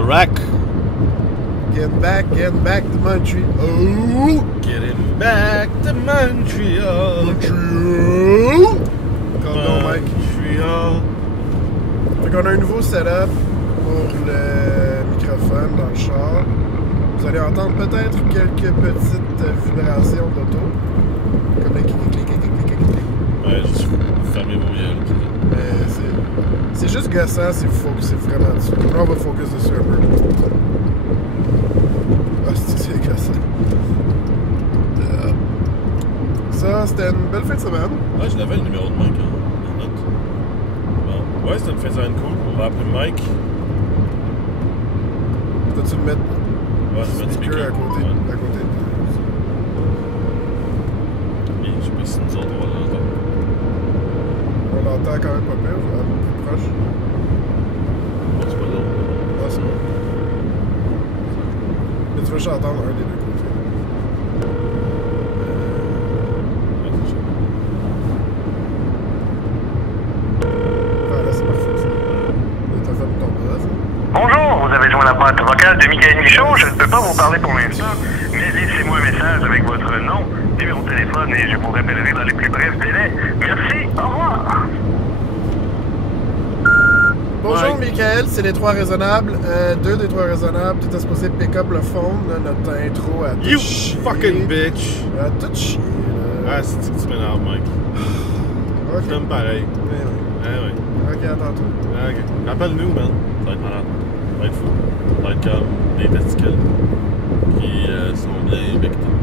the rack. Getting back to Montreal. Oh! Getting back to Montreal. Montreal! Pardon, Mike. Montreal. Fait qu'on a un nouveau setup pour le microphone dans le char. Vous allez entendre peut-être quelques petites vibrations d'auto. Comme les clic. Ouais, juste fermer vos yeux. C'est juste gossant si vous focussez vraiment dessus. Là, on va focus dessus un peu. Ah, c'est gossant. Ça, c'était une belle fin de semaine. Ouais, je l'avais le numéro de Mike en note. Bon. Ouais, c'était une fin de semaine cool. On va appeler Mike. Peux-tu me mettre Ouais, le speaker à côté? Ouais. À côté. Et je sais pas si nous autres on va l'entendre. On l'entend quand même pas pire, un peu plus proche. Bon, c'est pas l'autre. Ah, c'est bon. Mais tu veux que j'entende un des deux côtés. Ouais, c'est ça. Ah, là, c'est parfait, ça. T'as fait ton buzz. Bonjour, vous avez joint la boîte vocale de Michael Michaud. Je ne peux pas vous parler pour l'instant, mais laissez-moi un message avec votre nom, numéro de téléphone et je vous rappellerai dans les plus brefs délais. Merci, au revoir. Bonjour, Ouais. Michael, c'est les trois raisonnables. Deux des trois raisonnables. Tu étais supposé pick up le phone, là, notre intro à tout You chier. fucking bitch! À tout chier, là. Ah, c'est que tu m'énerves, Mike. Ok. Je t'aime pareil. Ouais, ouais. Ah ouais. Ok, à tantôt. Ah, ok. Rappelle-nous, man. Ça va être malade. Ça va être fou. Ça va être comme des testicules qui sont bien humectés.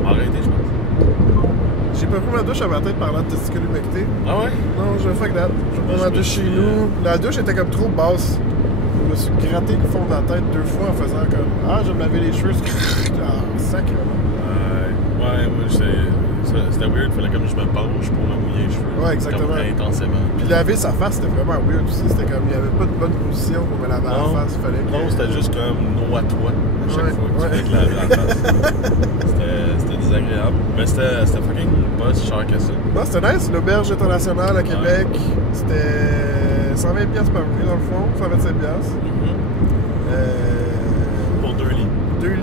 On va arrêter, je pense. J'ai pas pris ma douche à ma tête parlant de testicules humectés. Ah ouais? Non, je fuck that. Je Moi, prends je ma me douche suis, chez nous. La douche était comme trop basse. Je me suis gratté le fond de la tête 2 fois en faisant comme ah, je vais me laver les cheveux. Ah, sacrément. Ouais, moi, c'était weird. Fallait comme je me penche pour me mouiller les cheveux. Ouais, exactement. Comme intensément. Puis laver sa face, c'était vraiment weird aussi. C'était comme, il n'y avait pas de bonne position pour me laver Non. la face. Fallait que... Non, c'était juste comme noie-toi à chaque Ouais, fois que ouais. tu fais te laver la face. C'était désagréable. Mais c'était fucking pas si cher que ça. Non, c'était nice. L'auberge internationale à Québec, c'était 120$ par nuit dans le fond. 125$. Pour 2 lits. 2 lits,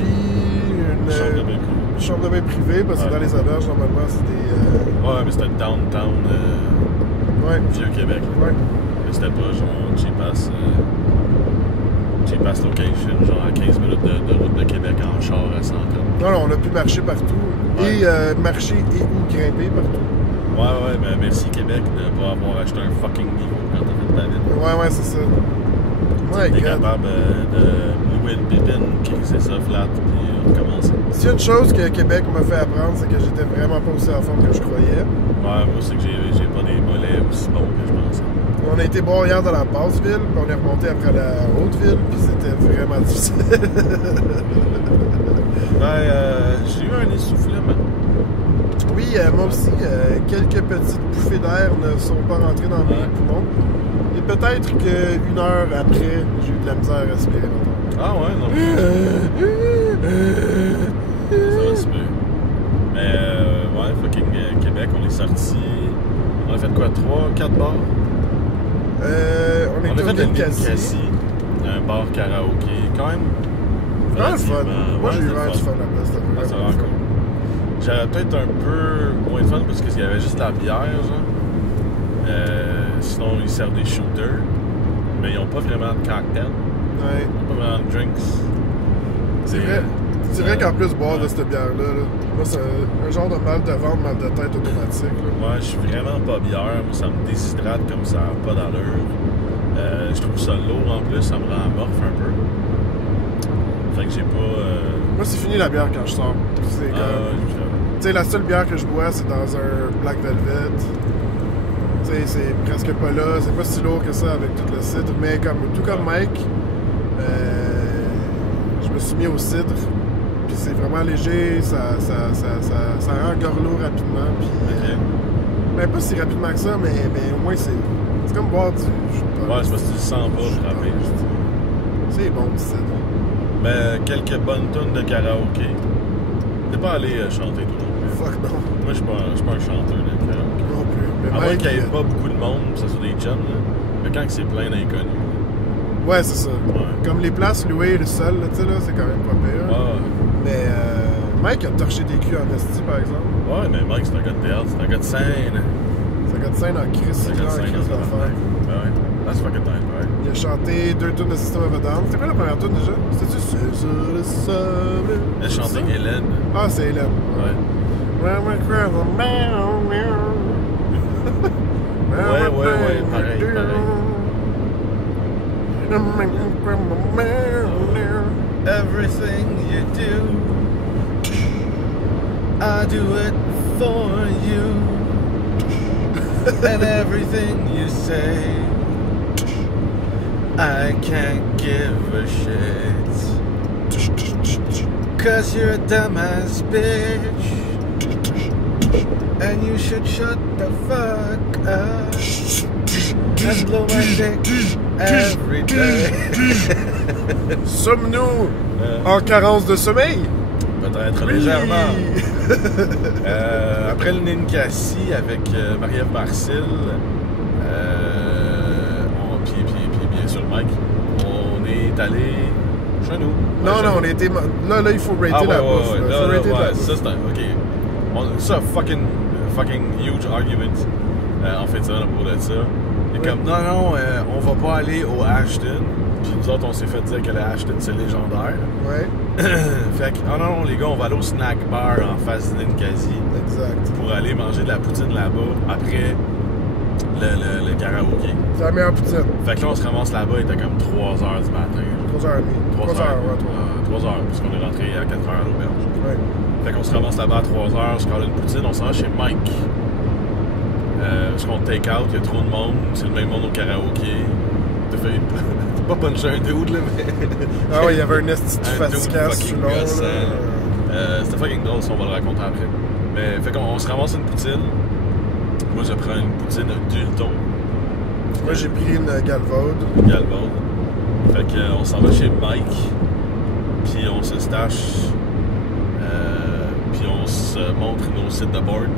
une Chambre de bain. chambre de bain privée, parce que Ouais. dans les auberges, normalement, c'est des... Ouais, mais c'était downtown Ouais, Vieux-Québec. ouais. Mais c'était pas genre cheap-ass location, genre à 15 minutes de route de Québec en char à 100 tonnes. Non, non, on a pu marcher partout. Ouais. Et marcher et ou grimper partout. Ouais, mais merci Québec de pas avoir acheté un fucking niveau quand t'as fait ta ville. Ouais, c'est ça. Ouais, T'es God. capable de louer une pépine, crisser ça flat, puis recommencer. S'il y a une chose que Québec m'a fait apprendre, c'est que j'étais vraiment pas aussi en forme que je croyais. Ouais, moi, c'est que j'ai pas des mollets aussi bons que je pensais. On a été boire hier dans la Basse-Ville, puis on est remonté après la Haute-Ville, puis c'était vraiment difficile. J'ai eu un essoufflement. Oui, moi aussi, quelques petites bouffées d'air ne sont pas rentrées dans mes poumons. Et peut-être qu'une heure après, j'ai eu de la misère à respirer. Mettons. Ah ouais, non. Ça va se faire. Mais ouais, fucking Québec, on est sorti. On a fait quoi, 3-4 bars? On On a était au fait une Cassis. un bar karaoké, quand même. Vraiment le fun. relativement- Moi, ouais, j'ai eu c'est vraiment le du fun là-bas. C'était Ah, c'est vraiment vraiment le fun. cool. J'avais peut-être un peu moins de fun parce qu'il y avait juste la bière, genre. Sinon, ils servent des shooters. Mais ils n'ont pas vraiment de cocktail. Ouais. Ils n'ont pas vraiment de drinks. C'est vrai. C'est vrai qu'en plus, boire de cette bière-là, là, moi, c'est un genre de mal de ventre, mal de tête automatique. Là. Ouais, je suis vraiment pas bière. Moi, ça me déshydrate comme ça, pas d'allure. Je trouve ça lourd en plus, ça me rend amorphe un peu. Fait que j'ai pas. Moi, c'est fini la bière quand je sors. C'est comme... Tu sais, la seule bière que je bois, c'est dans un Black Velvet. Tu sais, c'est presque pas là. C'est pas si lourd que ça avec tout le cidre. Mais tout comme Mike, je me suis mis au cidre. Puis c'est vraiment léger. Ça rend gorlot rapidement. Puis, ben, pas si rapidement que ça, mais au moins, c'est comme boire du... Ouais, c'est parce que tu le sens pas frapper. C'est bon, du cidre. Mais quelques bonnes tunes de karaoké. T'es pas allé chanter tout non plus. Fuck non. Moi, je suis pas un chanteur de karaoké. Non plus. Mais À moins Mike, qu'il n'y ait pas beaucoup de monde, que ce soit des jeunes, là. Mais quand c'est plein d'inconnus. Ouais, c'est ça. Ouais. Comme les places louées, le sol, là, tu sais, là, c'est quand même pas pire. Ouais. Mais Mike a torché des culs en esti, par exemple. Ouais, mais Mike, c'est un gars de théâtre, c'est un gars de scène. C'est un gars de scène en crise, C'est un gars de scène, crise d'affaires. Ouais. That's fucking nice, right? Il a chanté 2 tunes de System of a Down. C'était quoi la première tune déjà? C'était-tu C'est sur le sable? Il a chanté Hélène. Ah, c'est Hélène. Ouais. Ouais, pareil. Everything you do, I do it for you. And everything you say, I can't give a shit. 'Cause you're a dumbass bitch, and you should shut the fuck up and blow my dick every day. Sommes-nous en carence de sommeil? Peut-être légèrement. Après le Ninkasi avec Marie-Ève Marcil, puis bien sûr Mike, on est allé chez nous. Non, on a été. Là, il faut rater la bouffe. Il faut rater la bouffe. Ça, c'est un. Ok. Ça, fucking huge argument en fait de semaine à propos de ça. Et comme, non, on va pas aller au Ashton. Puis nous autres, on s'est fait dire que le Ashton, c'est légendaire. Ouais. Fait que, non, les gars, on va aller au snack bar en face de Ninkasi. Exact. Pour aller manger de la poutine là-bas après le karaoké. C'est la meilleure poutine. Fait que là, on se ramasse là-bas, il était comme 3h du matin. 3h30. 3 heures, parce qu'on est rentré à 4h à l'auberge. Ouais. Fait qu'on se ramasse là-bas à 3h, je colle une poutine, on s'en va chez Mike. Parce qu'on take out, il y a trop de monde, c'est le même monde au karaoké. T'as fait pas puncher un dude, là, mais. Ah ouais, il y avait un esti de un facicasse dude sous fucking l'eau. gossant. C'était fucking drôle, ça, on va le raconter après. Mais fait qu'on se ramasse une poutine. Moi, je prends une poutine d'Ulton. Moi, j'ai pris une Galvaude. Fait qu'on s'en va chez Mike. Puis on se stache. Puis on se montre nos sites de board.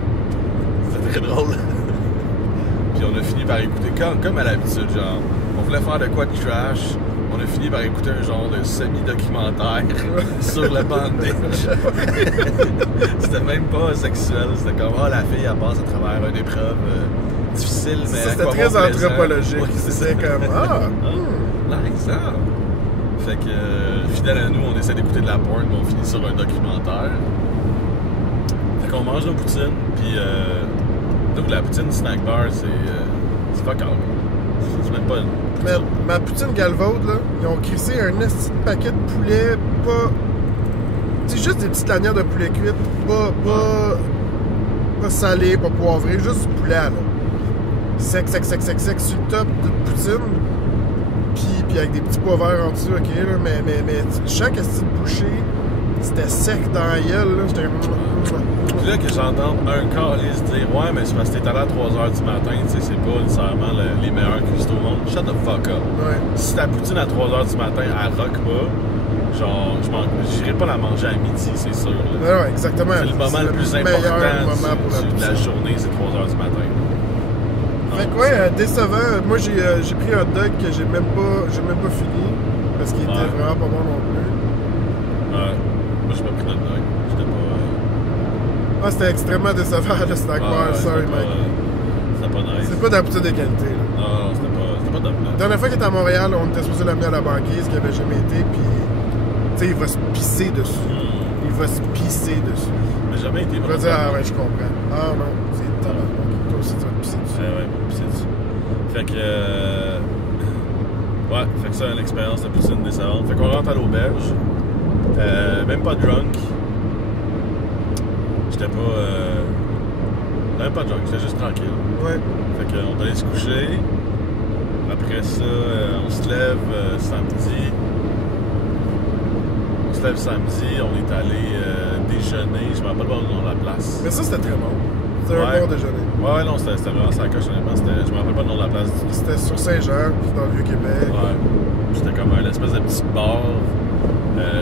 C'était très drôle. Puis on a fini par écouter, comme à l'habitude, genre, on voulait faire de quoi de trash. On a fini par écouter un genre de semi-documentaire sur le bandage. C'était même pas sexuel. C'était comme, la fille, elle passe à travers une épreuve difficile, mais c'était très anthropologique. Ouais, c'était comme, nice, hein? Fait que, fidèle à nous, on essaie d'écouter de la porn, mais on finit sur un documentaire. Fait qu'on mange nos poutines, puis donc la poutine snack bar, c'est fuck all. C'est même pas une... Mais ma poutine Galvaude, là, ils ont crissé un esti de paquet de poulet, pas... C'est juste des petites lanières de poulet cuite, pas salé, pas poivré, juste du poulet, là. Sec, sur le top de poutine. Puis avec des petits pois verts en dessous, ok, là, mais chaque esti de bouchée, c'était sec dans la gueule, là, j'étais... Puis là que j'entends un calice dire « Ouais, mais c'est parce que t'es allé à 3h du matin, tu sais, c'est pas nécessairement les meilleurs cuistots au monde. » Shut the fuck up. Ouais. Si ta poutine à 3h du matin, elle rock pas, genre, j'irai pas la manger à midi, c'est sûr. Ouais, exactement. C'est le moment le plus important de la journée, c'est 3h du matin. Fait que ouais, décevant. Moi, j'ai pris un hot dog que j'ai même pas fini, parce qu'il était vraiment pas bon non plus. Ouais. Moi, j'ai pas pris de hot dog. J'étais pas... c'était extrêmement décevant, le snack bar, sorry, mec. C'était pas nice. C'est pas de la poutine de qualité, là. Non, c'était pas de la La dernière fois qu'il était à Montréal, on était supposé l'amener à la banquise, qui avait jamais été, puis... Tu sais, il va se pisser dessus. Il va se pisser dessus. Mais jamais été... Il va dire, ah ouais, je comprends. Ah non, c'est tabarnak. Toi aussi, tu vas te pisser dessus. Ouais, pisser dessus. Fait que... Ouais, fait que ça, une expérience de poutine décevante. Fait qu'on rentre à l'auberge. Même pas drunk. J'étais pas... Même pas drunk, j'étais juste tranquille. Ouais. Fait qu'on est allé se coucher. Après ça, on se lève samedi. On se lève samedi, on est allé déjeuner. Je me rappelle pas le nom de la place. Mais ça, c'était très bon. C'était un bon déjeuner. Ouais, non, c'était vraiment ça coche, honnêtement. Je me rappelle pas le nom de la place. C'était sur Saint-Jean, dans le Vieux-Québec. Ouais. C'était comme un espèce de petit bar,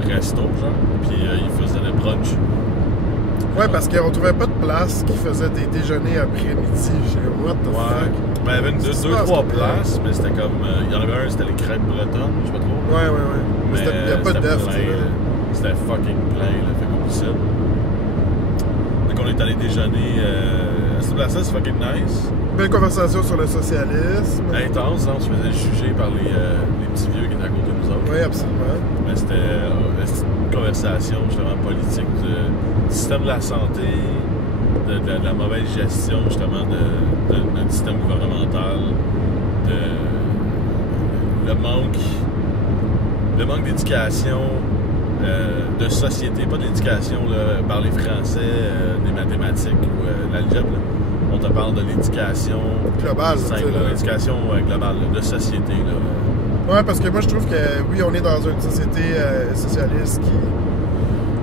resto, genre. Puis ils faisaient le brunch. Ouais, parce qu'on trouvait pas de places qui faisaient des déjeuners après-midi. J'ai dit, what the fuck? Ben, il y avait deux, trois places, mais c'était comme. Il y en avait un, c'était les crêpes bretonnes, je sais pas trop. Ouais. Mais il n'y a pas de def, tu sais. C'était fucking plein, là. Fait comme ça. Donc, on est allé déjeuner à cette place-là, c'est fucking nice. Belle conversation sur le socialisme. Intense, hein, on se faisait juger par les petits vieux qui étaient à côté de nous autres. Oui, absolument. Mais c'était une conversation justement politique du système de la santé, de la mauvaise gestion justement de notre système gouvernemental, le manque d'éducation, de société, pas d'éducation par les Français, des mathématiques ou l'algèbre. On te parle de l'éducation globale, l'éducation globale, de société. Là. Ouais, parce que moi je trouve que oui, on est dans une société socialiste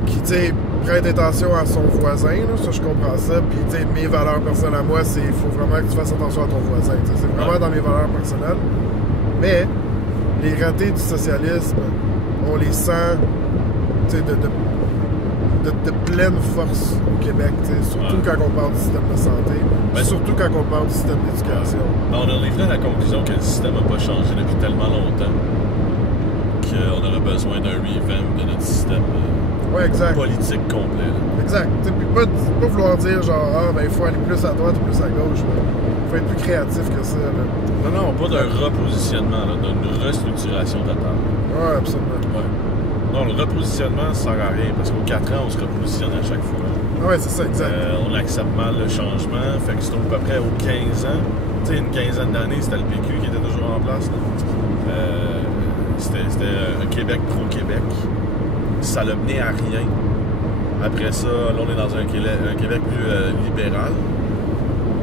qui tu sais, prête attention à son voisin, là, ça je comprends ça. Puis tu sais, mes valeurs personnelles à moi, c'est il faut vraiment que tu fasses attention à ton voisin. C'est vraiment dans mes valeurs personnelles. Mais les ratés du socialisme, on les sent tu sais, de pleine force au Québec, surtout quand on parle du système de santé, surtout quand on parle du système d'éducation. On en est venu à la conclusion que le système n'a pas changé depuis tellement longtemps qu'on aurait besoin d'un revamp de notre système politique complet. Là. Exact. Puis pas vouloir dire genre il faut aller plus à droite ou plus à gauche. Il faut être plus créatif que ça. Là. Non, pas d'un repositionnement, d'une restructuration totale. Ouais, absolument. Ouais. Non, le repositionnement, ça sert à rien, parce qu'aux 4 ans, on se repositionne à chaque fois. Ah ouais, c'est ça, exact. On accepte mal le changement, fait que c'est à peu près aux 15 ans. Tu sais, une quinzaine d'années, c'était le PQ qui était toujours en place. C'était un Québec pro-Québec. Ça l'a mené à rien. Après ça, là, on est dans un Québec plus libéral.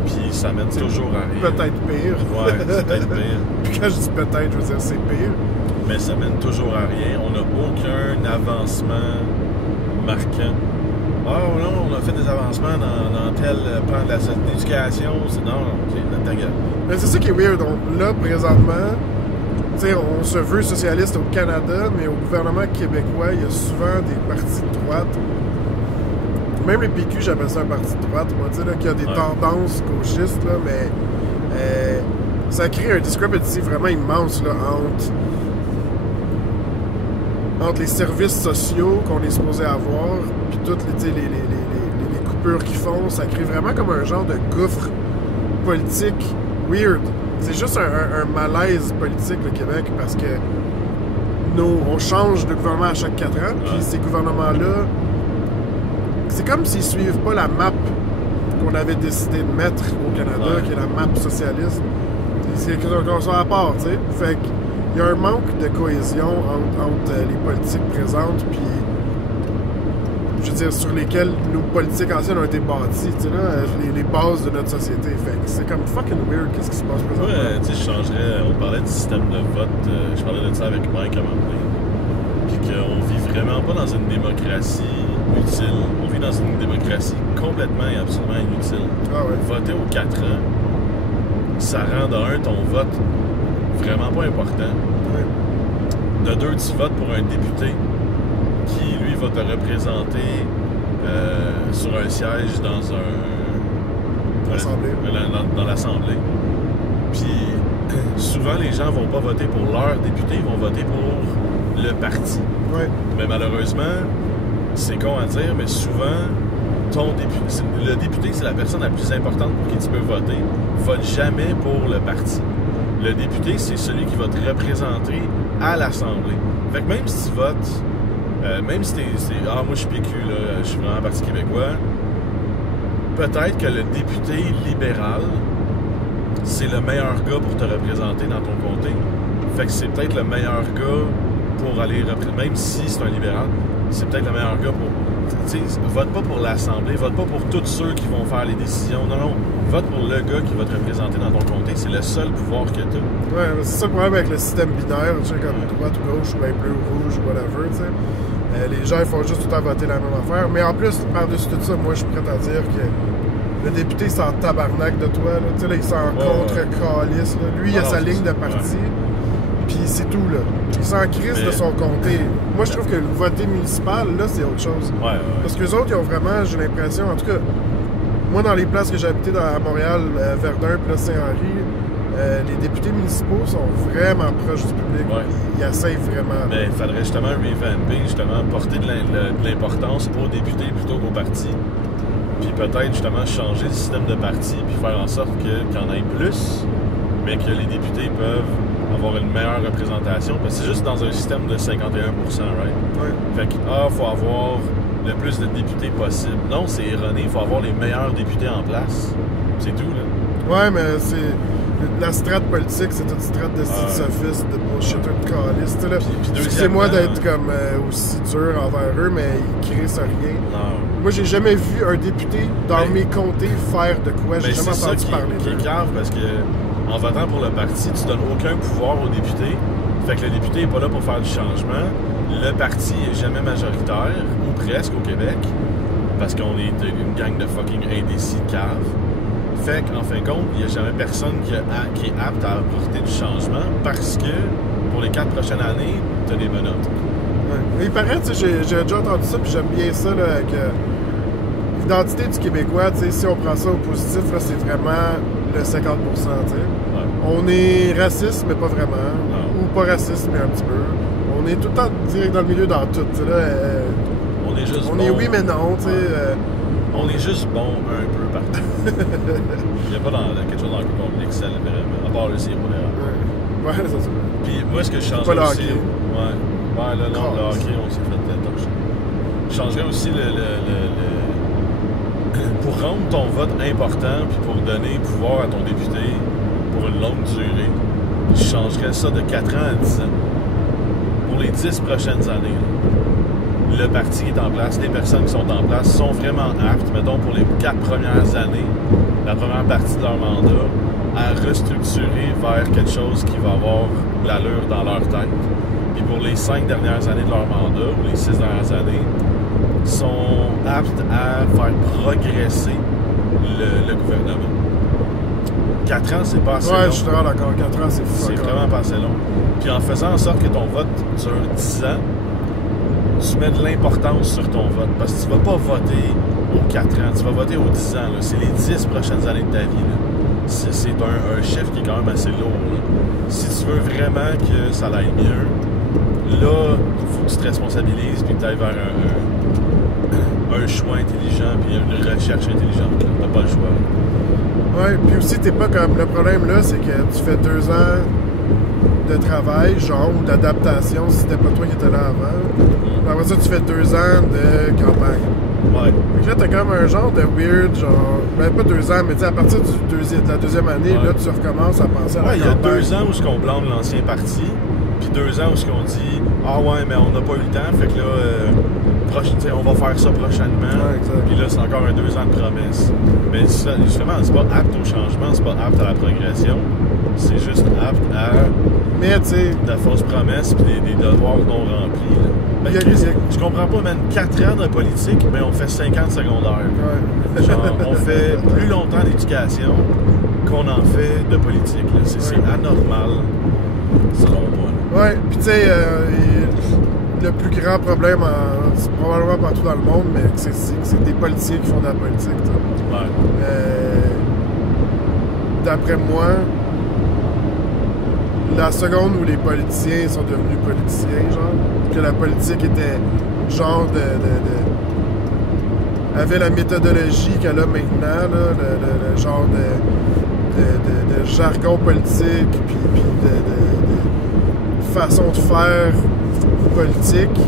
Puis ça mène toujours à rien. Peut-être pire. Ouais, c'est peut-être pire. Puis quand je dis peut-être, je veux dire c'est pire. Mais ça mène toujours à rien. On n'a aucun avancement marquant. Oh non, on a fait des avancements dans tel plan de l'éducation. Non, ok, ta gueule. Mais c'est ça qui est weird. Là, présentement, on se veut socialiste au Canada, mais au gouvernement québécois, il y a souvent des partis de droite. Même les PQ, j'appelle ça un parti de droite, moi, qui a des tendances gauchistes, là, mais ça crée un discrepancy vraiment immense là, entre les services sociaux qu'on est supposé avoir, puis toutes les coupures qu'ils font. Ça crée vraiment comme un genre de gouffre politique weird. C'est juste un malaise politique, le Québec, parce que on change de gouvernement à chaque 4 ans, puis ces gouvernements-là, c'est comme s'ils suivent pas la map qu'on avait décidé de mettre au Canada, qui est la map socialiste. C'est qu'on soit à part, tu sais. Fait qu'il y a un manque de cohésion entre les politiques présentes, puis je veux dire, sur lesquelles nos politiques anciennes ont été bâties, tu sais, là, les bases de notre société. Fait que c'est comme fucking weird, qu'est-ce qui se passe présentement. Ouais, tu sais, je changerais, on parlait du système de vote, je parlais de ça avec Mike à un moment donné, puis qu'on vit vraiment pas dans une démocratie utile, on vit dans une démocratie complètement et absolument inutile. Ah ouais. Voter aux 4 ans, ça rend de un ton vote vraiment pas important. Ouais. De deux, tu votes pour un député qui, lui, va te représenter sur un siège dans l'Assemblée. Puis, souvent, les gens vont pas voter pour leur député, ils vont voter pour le parti. Ouais. Mais malheureusement, c'est con à dire, mais souvent, le député, c'est la personne la plus importante pour qui tu peux voter. Vote jamais pour le parti. Le député, c'est celui qui va te représenter à l'Assemblée. Fait que même si tu votes, même si moi je suis PQ, là, je suis vraiment Parti québécois, peut-être que le député libéral, c'est le meilleur gars pour te représenter dans ton comté. Fait que c'est peut-être le meilleur gars pour aller représenter, même si c'est un libéral, c'est peut-être le meilleur gars pour... Tu sais, vote pas pour l'Assemblée, vote pas pour tous ceux qui vont faire les décisions. Non, vote pour le gars qui va te représenter dans ton comté. C'est le seul pouvoir que tu as. Ouais, c'est ça le problème avec le système binaire, tu sais, comme droite ou gauche, ou bien bleu ou rouge, ou whatever, tu sais. Les gens, ils font juste tout le temps voter la même affaire. Mais en plus, par-dessus tout ça, moi, je suis prêt à dire que le député, il s'en tabarnak de toi, là. Tu sais, là, il s'en contre-calice, là. Lui, il a sa ligne de parti. Puis c'est tout, là. Il s'en crisse de son comté. Moi, je trouve que le voter municipal, là, c'est autre chose. Ouais. Parce qu'eux autres, ils ont vraiment, j'ai l'impression, en tout cas, moi, dans les places que j'ai habitées à Montréal, Verdun, puis là, Saint-Henri, les députés municipaux sont vraiment proches du public. Ouais. Ils essayent vraiment. Mais il faudrait justement revamper, justement, porter de l'importance aux députés plutôt qu'aux partis. Puis peut-être justement changer le système de parti, puis faire en sorte qu'il y en ait plus, mais que les députés peuvent avoir une meilleure représentation. Parce que c'est juste dans un système de 51%, right? Ouais. Fait que, faut avoir le plus de députés possible. Non, c'est erroné. Il faut avoir les meilleurs députés en place. C'est tout, là. Ouais, mais c'est... La strate politique, c'est une strate de sophiste, de bullshit, de calice. Excusez-moi d'être comme aussi dur envers eux, mais ils crissent rien. Non. Moi, j'ai jamais vu un député dans mes comtés faire de quoi. J'ai jamais entendu parler. C'est ça qui est grave, parce que en votant pour le parti, tu donnes aucun pouvoir aux députés. Fait que le député n'est pas là pour faire du changement. Le parti est jamais majoritaire, ou presque, au Québec, parce qu'on est une gang de fucking indécis de caves. Fait qu'en fin de compte, il n'y a jamais personne qui est apte à apporter du changement parce que pour les 4 prochaines années, tu as des menottes. Ouais. Mais il paraît, tu sais, j'ai déjà entendu ça, puis j'aime bien ça, là, que l'identité du Québécois, tu sais, si on prend ça au positif, là, c'est vraiment le 50%, tu sais. Ouais. On est raciste, mais pas vraiment. Non. Ou pas raciste, mais un petit peu. On est tout le temps direct dans le milieu dans tout, tu sais, là. On est juste on bon. est oui, mais non, tu sais. On est juste bon un peu partout. Il n'y a pas quelque chose dans le coup qu'on excelle vraiment. À part le sirop d'érable. Ouais, c'est ça. Puis moi, ce que je changerais pas le aussi... hockey. Ouais, là, non, le hockey, on s'est fait torcher. Je changerais aussi pour rendre ton vote important, puis pour donner pouvoir à ton député pour une longue durée, je changerais ça de 4 ans à 10 ans. Pour les 10 prochaines années, là. Le parti qui est en place, les personnes qui sont en place sont vraiment aptes, mettons, pour les 4 premières années, la première partie de leur mandat, à restructurer vers quelque chose qui va avoir de l'allure dans leur tête. Puis pour les 5 dernières années de leur mandat, ou les 6 dernières années, sont aptes à faire progresser le gouvernement. 4 ans, c'est pas assez long. Ouais, je suis vraiment d'accord. 4 ans, c'est fou. C'est vraiment pas assez long. Puis en faisant en sorte que ton vote dure 10 ans, tu mets de l'importance sur ton vote. Parce que tu vas pas voter aux 4 ans, tu vas voter aux 10 ans. C'est les 10 prochaines années de ta vie. Là. C'est un chiffre qui est quand même assez lourd. Là. Si tu veux vraiment que ça aille mieux, là, il faut que tu te responsabilises et que tu ailles vers un choix intelligent puis une recherche intelligente. Tu n'as pas le choix. Ouais, puis aussi, t'es pas comme... Le problème, là, c'est que tu fais 2 ans de travail, genre, ou d'adaptation, si c'était pas toi qui étais là avant. Après ça, tu fais 2 ans de campagne. Ouais. Fait que là, t'as comme un genre de weird, genre... Ben, pas 2 ans, mais tu sais, à partir de la deuxième année, là, tu recommences à penser à la campagne. Il y a 2 ans où on blâme l'ancien parti, puis 2 ans où on dit « Ah ouais, mais on n'a pas eu le temps, fait que là, on va faire ça prochainement. Ouais, » Puis là, c'est encore un 2 ans de promesse. Mais justement, c'est pas apte au changement, c'est pas apte à la progression. C'est juste apte à... Mais, tu sais... de fausses promesses puis des devoirs non remplis. Ben, je comprends pas, même 4 ans de politique, mais on fait 50 secondaires. Ouais. Genre, on fait plus longtemps d'éducation qu'on en fait de politique. C'est anormal, selon moi. Ouais, puis tu sais, le plus grand problème, c'est probablement partout dans le monde, mais c'est des politiciens qui font de la politique. Ouais. D'après moi, la seconde où les politiciens sont devenus politiciens, genre, que la politique était genre avait la méthodologie qu'elle a maintenant, là, le genre de jargon politique, puis de façon de faire politique,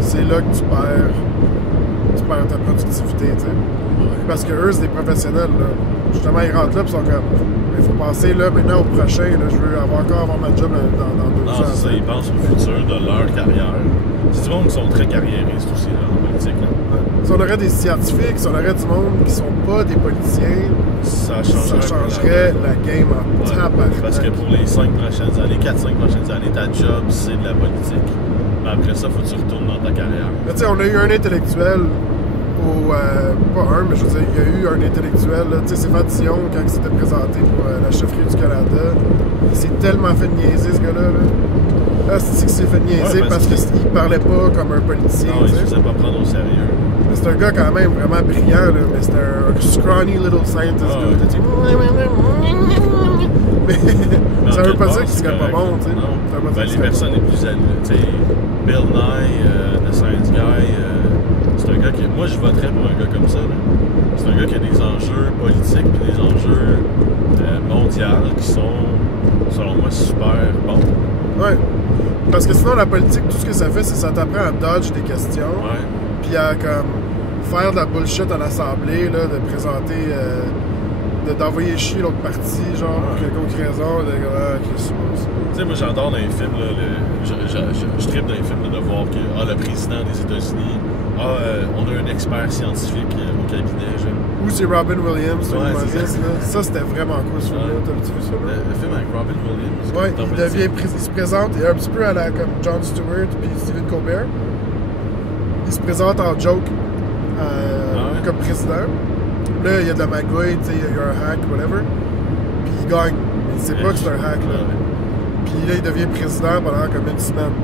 c'est là que tu perds ta productivité, tu sais. Parce que eux, c'est des professionnels, là. Justement, ils rentrent là et sont comme, il faut penser là maintenant au prochain, là, je veux encore avoir ma job dans 2 ans. Non, c'est ça, ils pensent au futur de leur carrière. C'est du monde qui sont très carriéristes aussi, là, en politique. Là. Ouais. Si on aurait des scientifiques, si on aurait du monde qui sont pas des politiciens, ça changerait la game en tabarnak. Parce que pour les 5 prochaines années, 4-5 prochaines années, ta job, c'est de la politique. Mais après ça, faut que tu retournes dans ta carrière. Mais tu sais, on a eu un intellectuel, pas un, mais je veux dire, il y a eu un intellectuel, tu sais, Stéphane Dion, quand il s'était présenté pour la chefferie du Canada, il s'est tellement fait niaiser, ce gars-là. Là, c'est qu'il s'est fait niaiser parce qu'il parlait pas comme un politicien. Non, il se faisait pas prendre au sérieux. Mais c'est un gars quand même vraiment brillant, là, mais c'est un scrawny little scientist dude. Mais ça veut pas dire qu'il serait pas bon, tu sais. Ben, les personnes les plus adultes, Bill Nye, The Science Guy, c'est un gars qui... Moi, je voterais pour un gars comme ça, là. C'est un gars qui a des enjeux politiques et des enjeux mondiaux qui sont, selon moi, super bons. Ouais. Parce que sinon, la politique, tout ce que ça fait, c'est que ça t'apprend à dodge des questions. Ouais. Puis à comme faire de la bullshit à l'Assemblée, là, de présenter, d'envoyer chier l'autre parti, genre, pour quelconque raison, Tu sais, moi, j'adore dans les films, là, je tripe dans les films là, de voir que le président des États-Unis, on a un expert scientifique au cabinet, genre. Ou c'est Robin Williams, ouais, humoriste, là. Ça, c'était vraiment cool, ce film-là. T'as-tu vu ça, là? Le film avec Robin Williams. Ouais, il se présente, un petit peu à la, comme Jon Stewart puis Stephen Colbert. Il se présente en joke comme président. Là, il y a de la magouille, tu sais, il y a un hack, whatever. Puis il gagne. Il sait pas que c'est un hack, là. Puis là, il devient président pendant comme une semaine.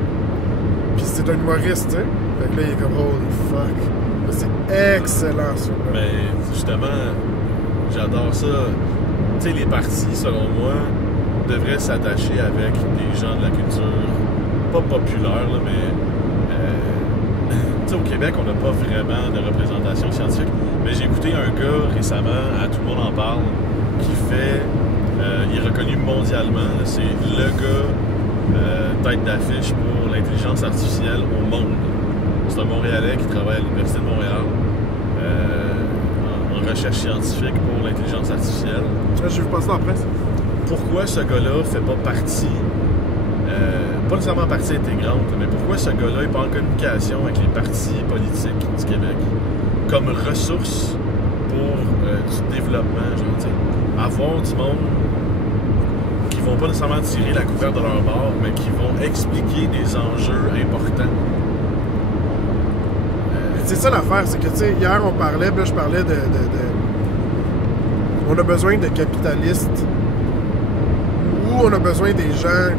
Puis c'est un humoriste, tu sais. Fait que là, il est comme, holy fuck. Là, c'est excellent, ça. Mais justement, j'adore ça. Tu sais, les partis, selon moi, devraient s'attacher avec des gens de la culture, pas populaire, là, mais... tu sais, au Québec, on n'a pas vraiment de représentation scientifique. Mais j'ai écouté un gars récemment, Tout le monde en parle, qui fait... il est reconnu mondialement. C'est le gars tête d'affiche pour l'intelligence artificielle au monde. C'est un Montréalais qui travaille à l'Université de Montréal en recherche scientifique pour l'intelligence artificielle. Je vais passer en presse. Pourquoi ce gars-là fait pas partie, pas nécessairement partie intégrante, mais pourquoi ce gars-là n'est pas en communication avec les partis politiques du Québec comme ressource pour du développement, genre, tu sais, avoir du monde qui vont pas nécessairement tirer la couverture de leur bord, mais qui vont expliquer des enjeux importants. C'est ça l'affaire, c'est que, tu sais, hier on parlait, là, je parlais de... On a besoin de capitalistes ou on a besoin des gens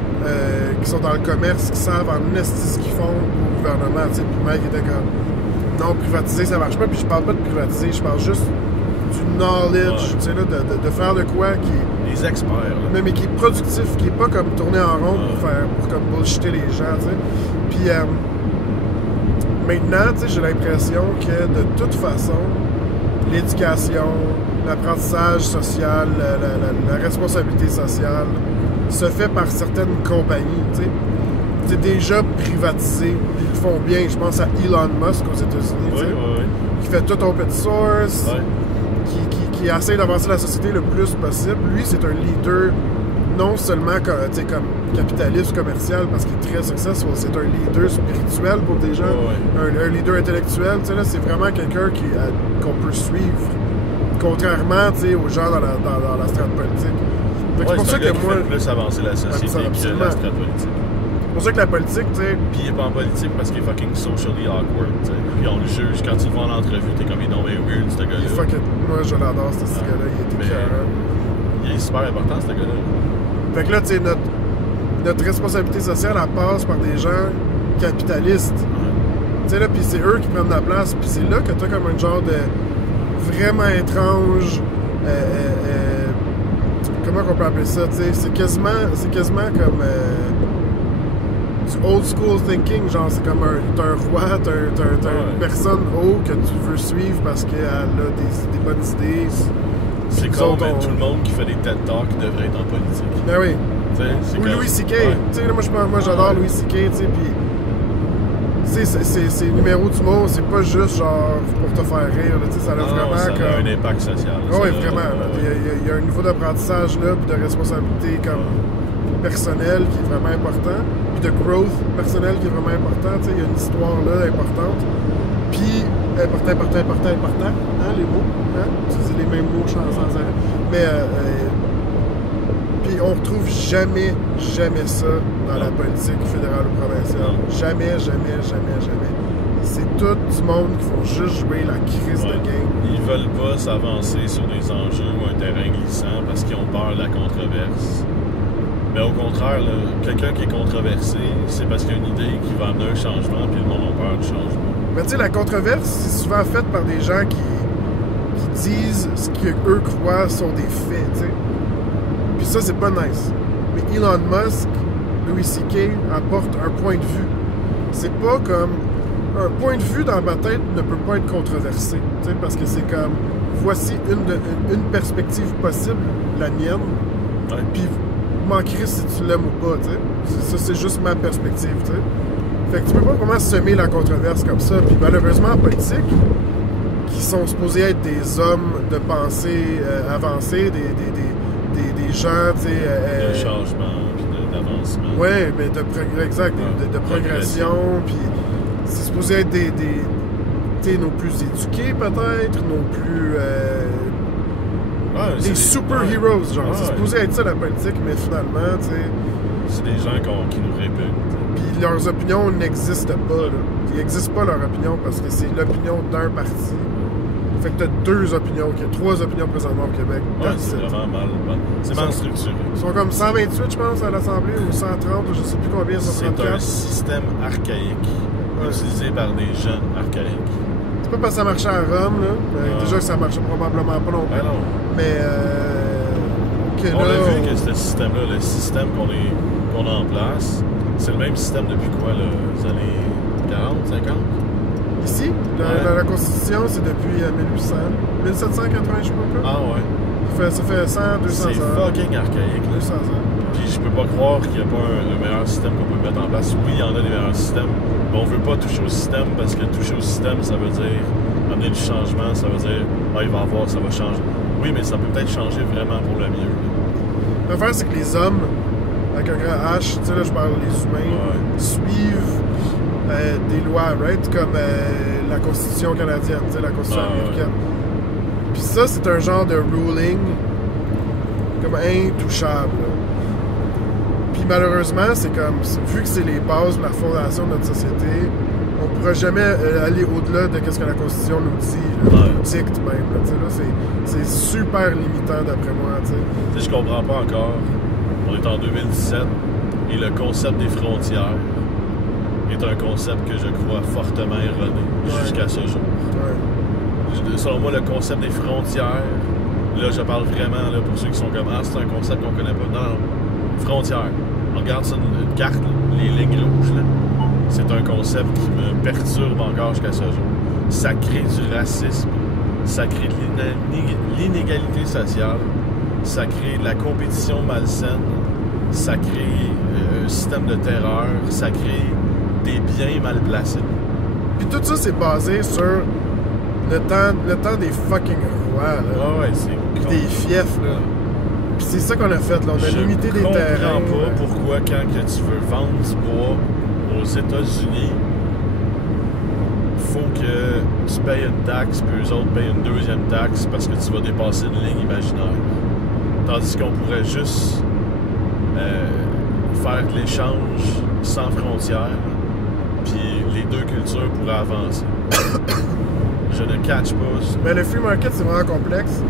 qui sont dans le commerce, qui savent en esti ce qu'ils font au gouvernement, tu sais, puis Mike était comme... Non, privatiser, ça marche pas, puis je parle pas de privatiser, je parle juste du knowledge, tu sais, là, de faire de quoi qui est... Les experts, là. Mais qui est productif, qui est pas comme tourner en rond pour comme bullshitter les gens, tu sais. Puis... maintenant, tu sais, j'ai l'impression que de toute façon, l'éducation, l'apprentissage social, la responsabilité sociale se fait par certaines compagnies, tu sais. C'est déjà privatisé, puis ils le font bien. Je pense à Elon Musk aux États-Unis, tu sais, qui fait tout open source, qui essaie d'avancer la société le plus possible. Lui, c'est un leader non seulement comme capitaliste ou commercial parce qu'il est très successful, c'est un leader spirituel pour des gens, un leader intellectuel, tu sais, là, c'est vraiment quelqu'un qu'on peut suivre, contrairement, tu sais, aux gens dans la strate politique. C'est pour ça que moi... Qui fait plus avancer la société que la strate politique. C'est pour ça que la politique, tu sais... Puis il est pas en politique parce qu'il est fucking socially awkward, tu sais. Puis on le juge, quand tu le vois en entrevue, t'es comme, il est non mais weird, ce gars-là. Moi, je l'adore, ce gars-là, il est écœurant. Il est super important, ce gars-là. Fait que là, tu sais, notre responsabilité sociale, elle passe par des gens capitalistes. Tu sais, là, puis c'est eux qui prennent la place, puis c'est là que t'as comme un genre de vraiment étrange... comment on peut appeler ça, tu sais? C'est quasiment comme... du old school thinking, genre, c'est comme t'as un roi, t'as une personne haut que tu veux suivre parce qu'elle a des bonnes idées. C'est comme tout le monde qui fait des TED Talks devrait être en politique. Ben oui. Ou comme... Louis C.K. Tu sais, moi j'adore Louis C.K., tu sais, puis... C'est numéro du mot, c'est pas juste genre pour te faire rire, tu sais, ça a vraiment ça comme... a un impact social. Oui, vraiment. Il y a un niveau d'apprentissage là, puis de responsabilité comme personnelle qui est vraiment important, puis de growth personnel qui est vraiment important, tu sais, il y a une histoire là importante, puis important, hein, les mots, hein, utiliser les mêmes mots sans arrêt, mais puis on retrouve jamais ça dans la politique fédérale ou provinciale. Jamais. C'est tout du monde qui font juste jouer la crise de game. Ils veulent pas s'avancer sur des enjeux ou un terrain glissant parce qu'ils ont peur de la controverse. Mais au contraire, quelqu'un qui est controversé, c'est parce qu'il y a une idée qui va amener un changement, puis le monde a peur du changement. Mais tu sais, la controverse, c'est souvent faite par des gens qui disent ce qu'eux croient sont des faits, tu sais. Puis ça, c'est pas nice. Mais Elon Musk, Louis C.K. apporte un point de vue. C'est pas comme... Un point de vue dans ma tête ne peut pas être controversé, tu sais, parce que c'est comme... Voici une perspective possible, la mienne, Ouais. puis m'en crie si tu l'aimes ou pas, tu sais. Ça, c'est juste ma perspective, tu sais. Fait que tu peux pas vraiment semer la controverse comme ça. Puis malheureusement, en politique, qui sont supposés être des hommes de pensée avancés, des gens, tu sais... de changement, puis d'avancement. Ouais, mais exact, de progression, puis c'est supposé être des tu sais, nos plus éduqués peut-être, nos plus... Ouais, des super-heroes, genre. Ouais. C'est supposé être ça la politique, mais finalement, tu sais... C'est des gens qui nous répugnent. Puis leurs opinions n'existent pas, là. Il n'existe pas leur opinion parce que c'est l'opinion d'un parti. Fait que t'as trois opinions présentement au Québec. Ouais, c'est vraiment mal. C'est mal structuré. Ils sont comme 128, je pense, à l'Assemblée, ou 130, je sais plus combien, C'est un 134. système archaïque, utilisé par des gens archaïques. C'est pas parce que ça marchait à Rome, là. Déjà que ça marchait probablement pas non plus. Ben non. Mais, On a vu que ce système-là, le système qu'on a en place, c'est le même système depuis quoi, là, les années 40, 50? Ici, la Constitution, c'est depuis 1780, je sais pas. Ah ouais. Ça fait 100, 200 ans. C'est fucking archaïque, là. 200 ans. Puis je peux pas croire qu'il n'y a pas un meilleur système qu'on peut mettre en place. Oui, il y en a des meilleurs systèmes, mais on veut pas toucher au système parce que toucher au système, ça veut dire amener du changement, ça veut dire il va avoir, ça va changer. Oui, mais ça peut peut-être changer vraiment pour le mieux. L'affaire, c'est que les hommes, avec un grand H, tu sais, là, je parle des humains, suivent des lois, right? Comme la Constitution canadienne, tu sais, la Constitution américaine. Puis ça, c'est un genre de ruling comme intouchable. Puis malheureusement, c'est comme, vu que c'est les bases de la fondation de notre société, on ne pourra jamais aller au-delà de ce que la Constitution nous dit, là, nous dicte même. Là, c'est super limitant d'après moi. Tu sais, je comprends pas encore. On est en 2017 et le concept des frontières est un concept que je crois fortement erroné jusqu'à ce jour. Ouais. Selon moi, le concept des frontières, là, je parle vraiment là, pour ceux qui sont comme c'est un concept qu'on connaît pas. Non, frontières. On regarde ça, une carte, là, les lignes rouges, là. C'est un concept qui me perturbe encore jusqu'à ce jour. Ça crée du racisme, ça crée de l'inégalité sociale, ça crée de la compétition malsaine, ça crée un système de terreur, ça crée des biens mal placés. Puis tout ça, c'est basé sur le temps des fucking rois, là. Ouais, c'est con. Des fiefs, là. Puis c'est ça qu'on a fait, là. On a limité des terrains. Je comprends pas pourquoi, quand que tu veux vendre du bois aux États-Unis, faut que tu payes une taxe, puis eux autres payent une deuxième taxe parce que tu vas dépasser une ligne imaginaire. Tandis qu'on pourrait juste faire de l'échange sans frontières, puis les deux cultures pourraient avancer. Je ne catch pas. Mais le free market, c'est vraiment complexe.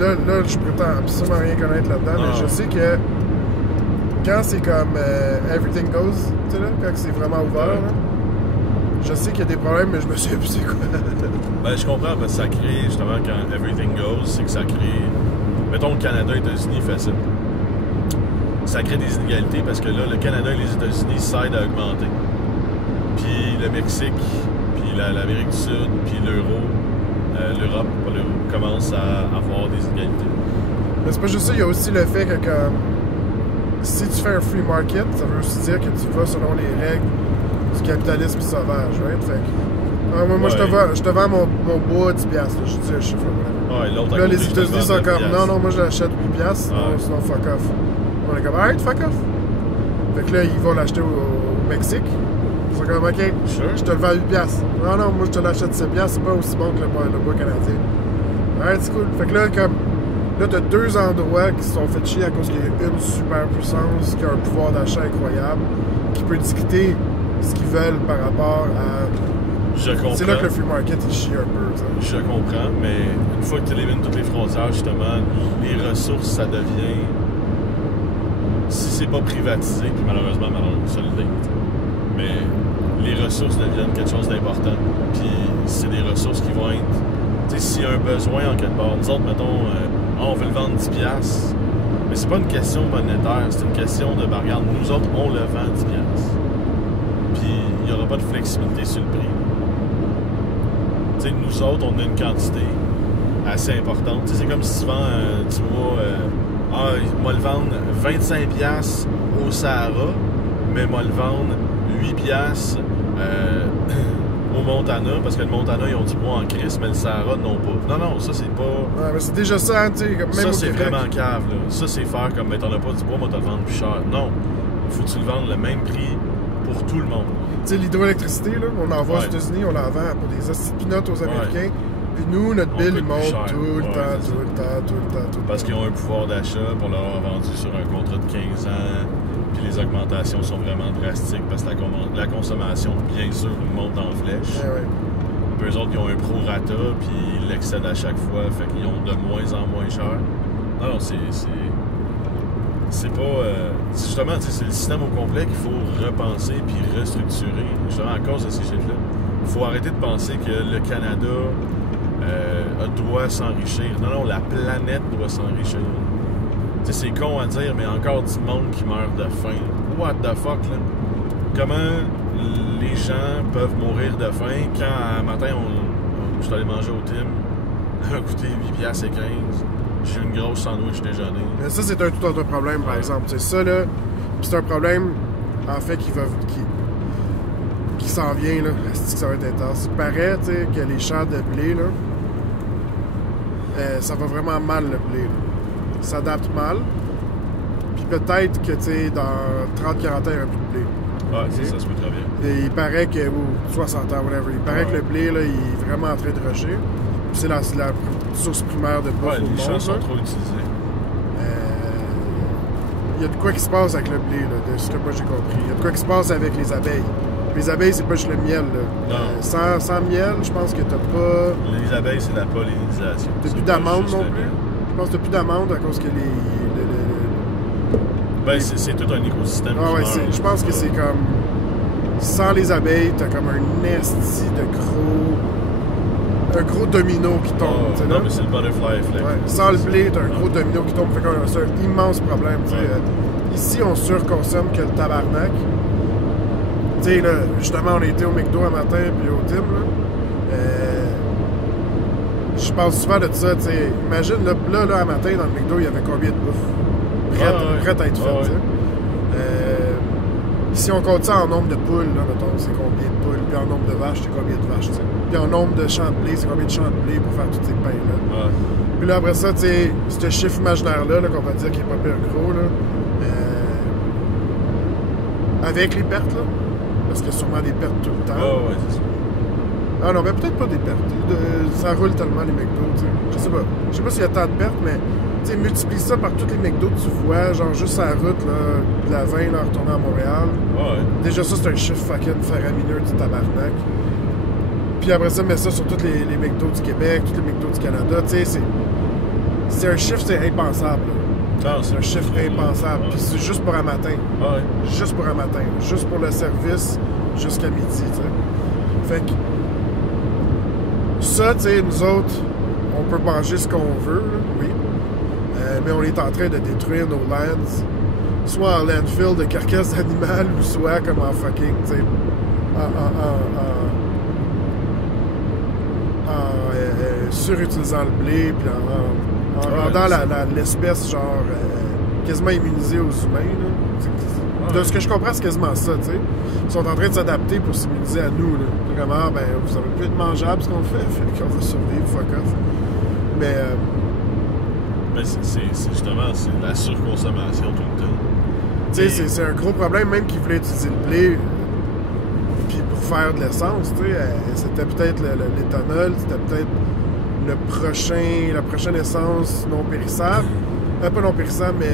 Là, je prétends absolument rien connaître là-dedans, mais je sais que quand c'est comme everything goes, tu sais là, quand c'est vraiment ouvert, là, je sais qu'il y a des problèmes, mais je me souviens plus c'est quoi. Ben, je comprends, parce que ça crée, justement, quand everything goes, c'est que ça crée... Mettons, le Canada et les États-Unis fait ça. Ça crée des inégalités, parce que là, le Canada et les États-Unis s'aident à augmenter. Puis le Mexique, puis l'Amérique du Sud, puis l'Europe, commence à avoir des inégalités. Mais c'est pas juste ça, il y a aussi le fait que si tu fais un free market, ça veut aussi dire que tu vas selon les règles du capitalisme sauvage, right? Fait que, moi je te vends mon bois à 10$, là, je dis un chiffre. Là, les États-Unis sont comme, non, moi je l'achète 8$, sinon fuck off. On est comme, alright, fuck off. Fait que là, ils vont l'acheter au Mexique. Ils sont comme, ok, je te le vends à 8$. Non, moi je te l'achète 7$, c'est pas aussi bon que le bois canadien. Alright, c'est cool. Fait que là, là, t'as deux endroits qui se sont fait chier à cause qu'il y a une superpuissance qui a un pouvoir d'achat incroyable, qui peut dicter ce qu'ils veulent par rapport à... Je comprends. C'est là que le free market, il chie un peu, ça. Je comprends, mais une fois que tu élimines toutes les frontières, justement, les ressources, ça devient... Si c'est pas privatisé, puis malheureusement, ça l'est. Mais les ressources deviennent quelque chose d'important. Puis c'est des ressources qui vont être... Tu sais, s'il y a un besoin en quelque part, nous autres, mettons, on veut le vendre 10$, mais c'est pas une question monétaire, c'est une question de, ben, regarde, nous autres, on le vend 10$. Puis il n'y aura pas de flexibilité sur le prix. Tu sais, nous autres, on a une quantité assez importante. T'sais, c'est comme si tu vends, tu vois, moi le vendre 25$ au Sahara, mais moi le vendre 8$ au Montana, parce que le Montana, ils ont du bois en crise, mais le Sahara, non pas. Non, ça, c'est pas... Ouais, mais c'est déjà ça, tu sais, même ça, au c'est Québec. vraiment cave, là. Ça, c'est faire comme, ben, t'en as pas du bois, moi, t'as le vendre plus cher. Non. Faut que tu le vendes le même prix pour tout le monde. Tu sais, l'hydroélectricité, là, on l'envoie aux Ouais. États-Unis, on la vend pour des hosties-pinottes aux Américains. Puis nous, notre On bill, coûte il plus monte cher. tout le Ouais, temps, c'est tout le temps, tout le temps, tout le temps. Parce qu'ils ont un pouvoir d'achat pour l'avoir vendu sur un contrat de 15 ans, puis les augmentations sont vraiment drastiques parce que la consommation, bien sûr, monte en flèche. Ouais. Puis eux autres, ils ont un pro-rata, puis ils l'excèdent à chaque fois, fait qu'ils ont de moins en moins cher. Non, c'est pas... justement, c'est le système au complet qu'il faut repenser puis restructurer, justement à cause de ces shit-là. Il faut arrêter de penser que le Canada doit s'enrichir. Non, la planète doit s'enrichir. Tu sais, c'est con à dire, mais encore du monde qui meurt de faim. What the fuck, là? Comment les gens peuvent mourir de faim quand, un matin, je suis allé manger au Tim, ça a coûté 8$ et 15$. J'ai eu une grosse sandwich déjeuner. Mais ça, c'est un tout autre problème, par exemple. C'est ça, là. Puis c'est un problème, en fait, qui s'en vient, là. C'est que ça va être intense. Il paraît, tu sais, que les champs de blé, là, ça va vraiment mal, le blé, là. Ça s'adapte mal. Puis peut-être que, tu sais, dans 30-40 ans, il n'y aura plus de blé. Ouais, Okay. ça se peut très bien. Et il paraît que, ou 60 ans, whatever, il paraît que le blé, là, il est vraiment en train de rusher. Puis c'est la source primaire de bouffe Ouais, au monde. les champs sont là. trop utilisés. Il y a de quoi qui se passe avec le blé, là, de ce que moi j'ai compris. Il y a de quoi qui se passe avec les abeilles. Les abeilles, c'est pas juste le miel. Là. Non. Sans miel, je pense que t'as pas... Les abeilles, c'est la pollinisation. T'as C'est plus pas d'amandes juste non le plus. miel. Je pense que t'as plus d'amandes à cause que Ben, c'est tout un écosystème. Ah qui ouais, meurt. je pense que c'est comme... Sans les abeilles, t'as comme un esti de gros... Un gros domino qui tombe, Ah, tu sais, non, là. mais c'est le butterfly effect. Ouais. Sans le blé, t'as un gros domino qui tombe. Fait qu'on a un immense problème, tu sais. Ouais. Ici, on surconsomme que le tabarnak. Tu sais, là, justement, on a été au McDo un matin, puis au Tim, là. Je pense souvent de ça, tu sais. Imagine, là, un matin, dans le McDo, il y avait combien de bouffe? Prête à être faite, tu sais. Si on compte ça en nombre de poules, là, mettons, c'est combien de poules? Puis en nombre de vaches, c'est combien de vaches, tu sais. Puis en nombre de champs de blé, c'est combien de champs de blé pour faire tous ces pains-là? Ouais. Puis là, après ça, tu sais, ce chiffre imaginaire-là, là, qu'on va dire qui est pas pire gros, là, avec les pertes, là, parce qu'il y a sûrement des pertes tout le temps. Ouais, c'est ça. Ah non, mais peut-être pas des pertes. Ça roule tellement, les McDo, tu sais. Je sais pas. Je sais pas s'il y a tant de pertes, mais, tu sais, multiplie ça par tous les McDo que tu vois, genre juste sur la route, là, de la 20, là, retourner à Montréal. Ouais. Déjà, ça, c'est un chiffre fucking faramineux du tabarnak. Puis après ça, mets ça sur tous les McDo du Québec, tous les McDo du Canada. Tu sais, c'est un chiffre, c'est impensable. Là. Non, C'est un chiffre impensable. Ouais. Puis c'est juste pour un matin. Ouais. Juste pour un matin. Juste pour le service jusqu'à midi, tu sais. Fait que... Ça, tu sais, nous autres, on peut manger ce qu'on veut, là, oui. Mais on est en train de détruire nos lands. Soit en landfill de carcasses animales, ou soit comme en fucking, tu sais... surutilisant le blé, puis en rendant l'espèce, genre, quasiment immunisée aux humains. Là. De ce que je comprends, c'est quasiment ça, tu sais. Ils sont en train de s'adapter pour s'immuniser à nous, là. Comme, ben, vous avez plus de mangeable ce qu'on fait qu'on va survivre, fuck off. Mais c'est justement, c'est la surconsommation tout le temps. Tu sais, c'est un gros problème, même qu'ils voulaient utiliser le blé puis pour faire de l'essence, tu sais. C'était peut-être l'éthanol, c'était peut-être la prochaine essence non périssable. Pas non périssable, mais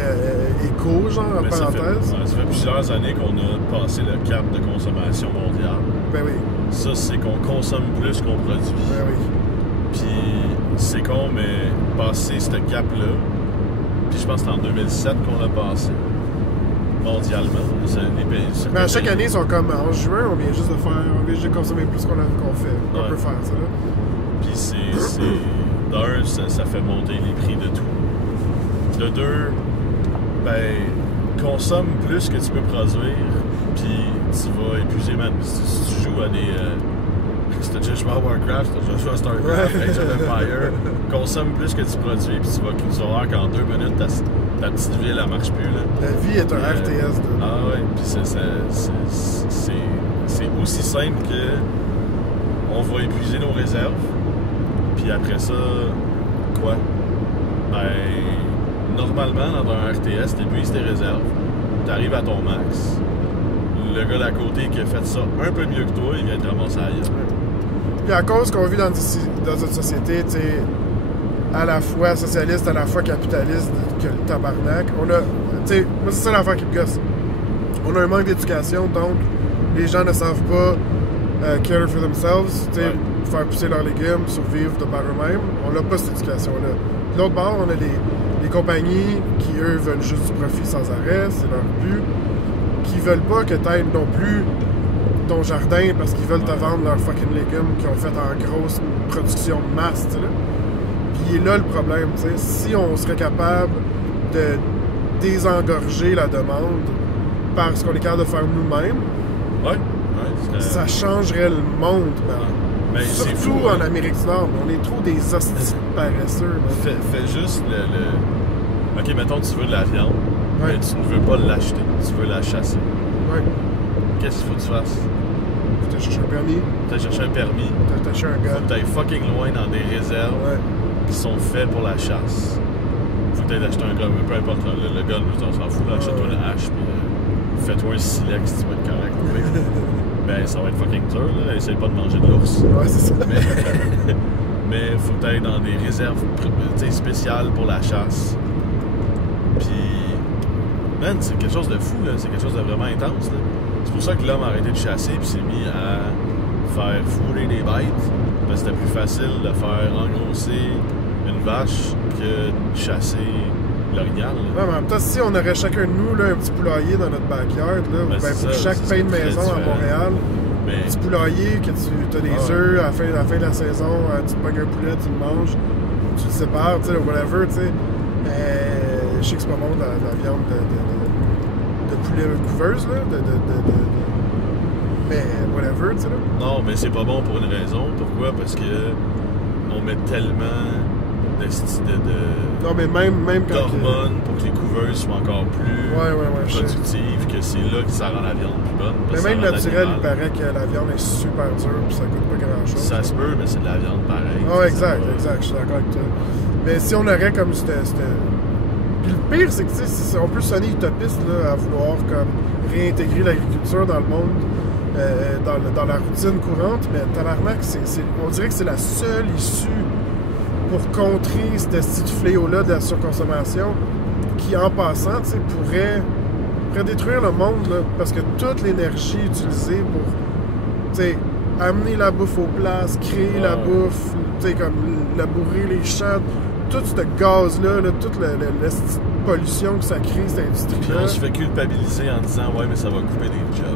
éco, genre, en parenthèse. Ça fait plusieurs années qu'on a passé le cap de consommation mondiale. Ben oui. Ça, c'est qu'on consomme plus qu'on produit. Ben oui. Puis c'est con, mais passer ce cap-là, puis je pense que c'est en 2007 qu'on l'a passé. mondialement. Mais à chaque année, ils sont comme en juin, on vient juste de consommer plus qu'on fait. On peut faire ça là. Puis d'un, ça fait monter les prix de tout. De deux, ben, consomme plus que tu peux produire, puis tu vas épuiser, man. Si tu joues à des. Si t'as déjà joué à Warcraft, t'as déjà joué à Starcraft, Age of Empire, consomme plus que tu produis, puis tu vas voir qu'en 2 minutes, ta petite ville, elle marche plus. Là. La vie est un RTS. Ah ouais, puis c'est aussi simple que on va épuiser nos réserves, puis après ça, quoi? Ben, normalement, dans un RTS, t'épuises tes réserves, t'arrives à ton max. Le gars d'à côté qui a fait ça un peu mieux que toi, il vient te ramasser ailleurs. Puis à cause qu'on vit dans une société, tu sais, à la fois socialiste, à la fois capitaliste, que le tabarnak, on a, tu sais, moi c'est ça l'affaire qui me gosse. On a un manque d'éducation, donc les gens ne savent pas care for themselves, tu sais, faire pousser leurs légumes, survivre de par eux-mêmes. On n'a pas cette éducation-là. De l'autre bord, on a des compagnies qui, eux, veulent juste du profit sans arrêt, c'est leur but, qui veulent pas que tu ailles non plus ton jardin parce qu'ils veulent te vendre leurs fucking légumes qu'ils ont fait en grosse production de masse, tu sais. Puis il est là le problème, tu sais. Si on serait capable de désengorger la demande parce qu'on est capable de faire nous-mêmes, ça changerait le monde, man. Mais surtout fou, en Amérique du Nord, on est trop des hosties paresseux. Fais juste le... OK, mettons tu veux de la viande, mais tu ne veux pas l'acheter, tu veux la chasser. Qu'est-ce qu'il faut que tu fasses? Faut te chercher un permis. T'as cherché un permis. T'as cherché un gars. Faut que t'ailles fucking loin dans des réserves qui sont faits pour la chasse. Faut que t'ailles acheter un gun, peu importe le gun, on s'en fout, achète-toi une hache, puis fais-toi un silex, tu vas être correct. Ben, ça va être fucking dur, là. Essaye pas de manger de l'ours. Ouais, c'est ça. Mais faut que t'ailles dans des réserves spéciales pour la chasse. Puis, man, c'est quelque chose de fou, là. C'est quelque chose de vraiment intense, là. C'est pour ça que l'homme a arrêté de chasser puis s'est mis à faire fourrer des bêtes. Parce que c'était plus facile de faire engrosser une vache que de chasser l'orignal. Ouais, mais en même temps, si on aurait chacun de nous là, un petit poulailler dans notre backyard, là, pour chaque fin de maison à Montréal, un petit poulailler que tu as des œufs à la fin de la saison, tu te pognes un poulet, tu le manges, tu le sépares, tu sais, whatever, tu sais. Je sais que c'est pas bon la viande de poulet couveuse, là, mais whatever, tu sais, là. Non, mais c'est pas bon pour une raison. Pourquoi? Parce que on met tellement non, mais même quand d'hormones pour que les couveuses soient encore plus productives, que c'est là que ça rend la viande plus bonne. Mais même naturel, il paraît que la viande est super dure et ça coûte pas grand-chose. Ça se peut, mais c'est de la viande pareille. Ah, exact, je suis d'accord avec toi. Mais si on aurait comme Puis le pire, c'est que on peut sonner utopiste là, à vouloir comme réintégrer l'agriculture dans le monde, dans la routine courante, mais tabarnak, on dirait que c'est la seule issue pour contrer ce petit fléau-là de la surconsommation qui, en passant, pourrait détruire le monde, là, parce que toute l'énergie utilisée pour amener la bouffe aux places, créer la bouffe, comme labourer les champs, tout ce gaz-là, toute la pollution que ça crée, cette industrie-là. Puis on se fait culpabiliser en disant « Ouais, mais ça va couper des jobs. »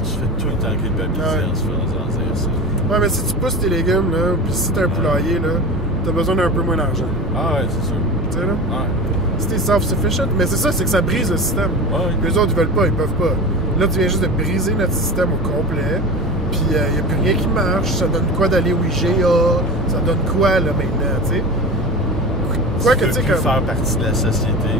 On se fait tout le temps culpabiliser en se faisant dire ça. Ouais, mais si tu pousses tes légumes, là, puis si t'as un poulailler, là, t'as besoin d'un peu moins d'argent. Ah ouais, c'est sûr. Tu sais, là? Ouais. Si t'es self-sufficient, mais c'est ça, c'est que ça brise le système. Les autres, ils veulent pas, ils peuvent pas. Là, tu viens juste de briser notre système au complet, puis il n'y a plus rien qui marche. Ça donne quoi d'aller au IGA? Ça donne quoi, là, maintenant, tu sais? Quoi que tu sais, faire partie de la société.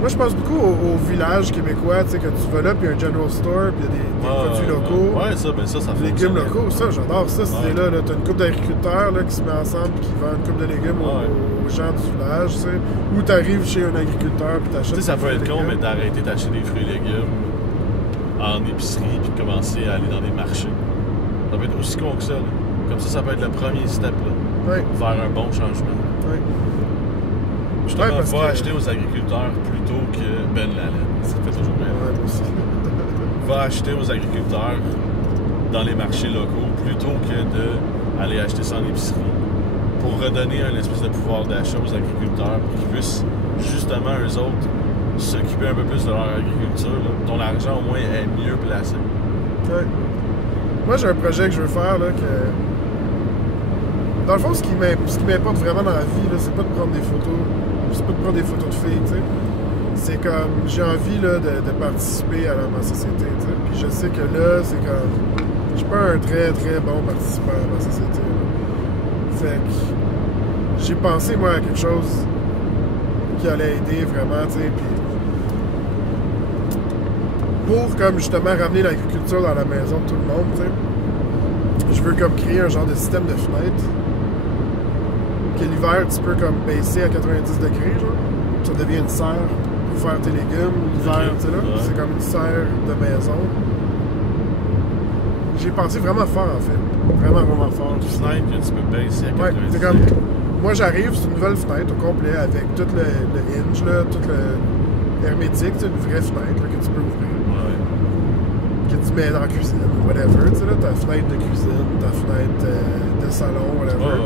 Moi, je pense beaucoup aux villages québécois, tu sais, que tu vas là, puis il y a un general store, puis il y a des produits locaux. Ouais, ça fait. Des légumes locaux, ça, j'adore ça, cette idée-là. Là. T'as une couple d'agriculteurs là, qui se met ensemble, puis qui vendent une couple de légumes aux gens du village, tu sais. Ou t'arrives chez un agriculteur, puis t'achètes. Tu sais, ça peut être con, mais d'arrêter d'acheter des fruits et légumes en épicerie, puis de commencer à aller dans des marchés. Ça peut être aussi con que ça, là. Comme ça peut être le premier step, là. Vers un bon changement. Justement, va acheter aux agriculteurs plutôt que Ben Laden. Ça fait toujours bien. Va acheter aux agriculteurs dans les marchés locaux plutôt que d'aller acheter ça en épicerie. Pour redonner un espèce de pouvoir d'achat aux agriculteurs pour qu'ils puissent, justement, eux autres, s'occuper un peu plus de leur agriculture. Là. Ton argent, au moins, est mieux placé. Ouais. Moi, j'ai un projet que je veux faire, là, que... Dans le fond, ce qui m'importe vraiment dans la vie, là, c'est pas de prendre des photos. C'est pas de prendre des photos de filles, tu sais. C'est comme... J'ai envie, là, de participer à ma société, tu sais. Puis je sais que là, c'est comme... Je suis pas un très, très bon participant à ma société, là. Fait que... J'ai pensé, moi, à quelque chose qui allait aider vraiment, tu sais, puis... Pour, comme, justement, ramener l'agriculture dans la maison de tout le monde, tu sais. Je veux, comme, créer un genre de système de fenêtres que l'hiver, tu peux, comme, baisser à 90 degrés, genre. Ça devient une serre pour faire tes légumes. L'hiver, tu sais, là, c'est comme une serre de maison. J'ai pensé vraiment fort, en fait. Vraiment, vraiment fort. Une fenêtre que tu peux baisser à 90 degrés. C'est comme... Moi, j'arrive, c'est une nouvelle fenêtre au complet avec tout le hinge, là, tout le hermétique, c'est une vraie fenêtre là, que tu peux ouvrir. Que tu mets dans la cuisine, whatever. Tu sais, là, ta fenêtre de cuisine, ta fenêtre de salon, whatever.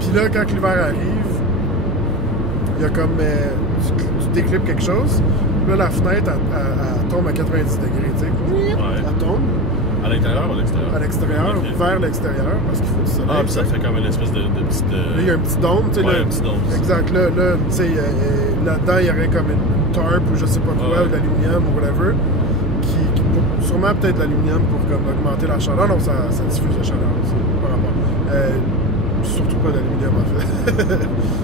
Puis là, quand l'hiver arrive, il y a comme... tu déclipes quelque chose, là, la fenêtre, elle tombe à 90 degrés, tu sais. Elle tombe. À l'intérieur ou à l'extérieur? À l'extérieur, vers l'extérieur, parce qu'il faut du soleil. Ah, puis ça fait comme une espèce de petite... Là, il y a un petit dôme, tu sais. Ouais, un petit dôme. Exact. Là tu sais, là-dedans, il y aurait comme une tarp ou je sais pas quoi, ou de l'aluminium ou whatever, sûrement peut-être de l'aluminium pour comme, augmenter la chaleur. Non, ça diffuse la chaleur aussi, par rapport. Surtout pas d'aluminium, en fait.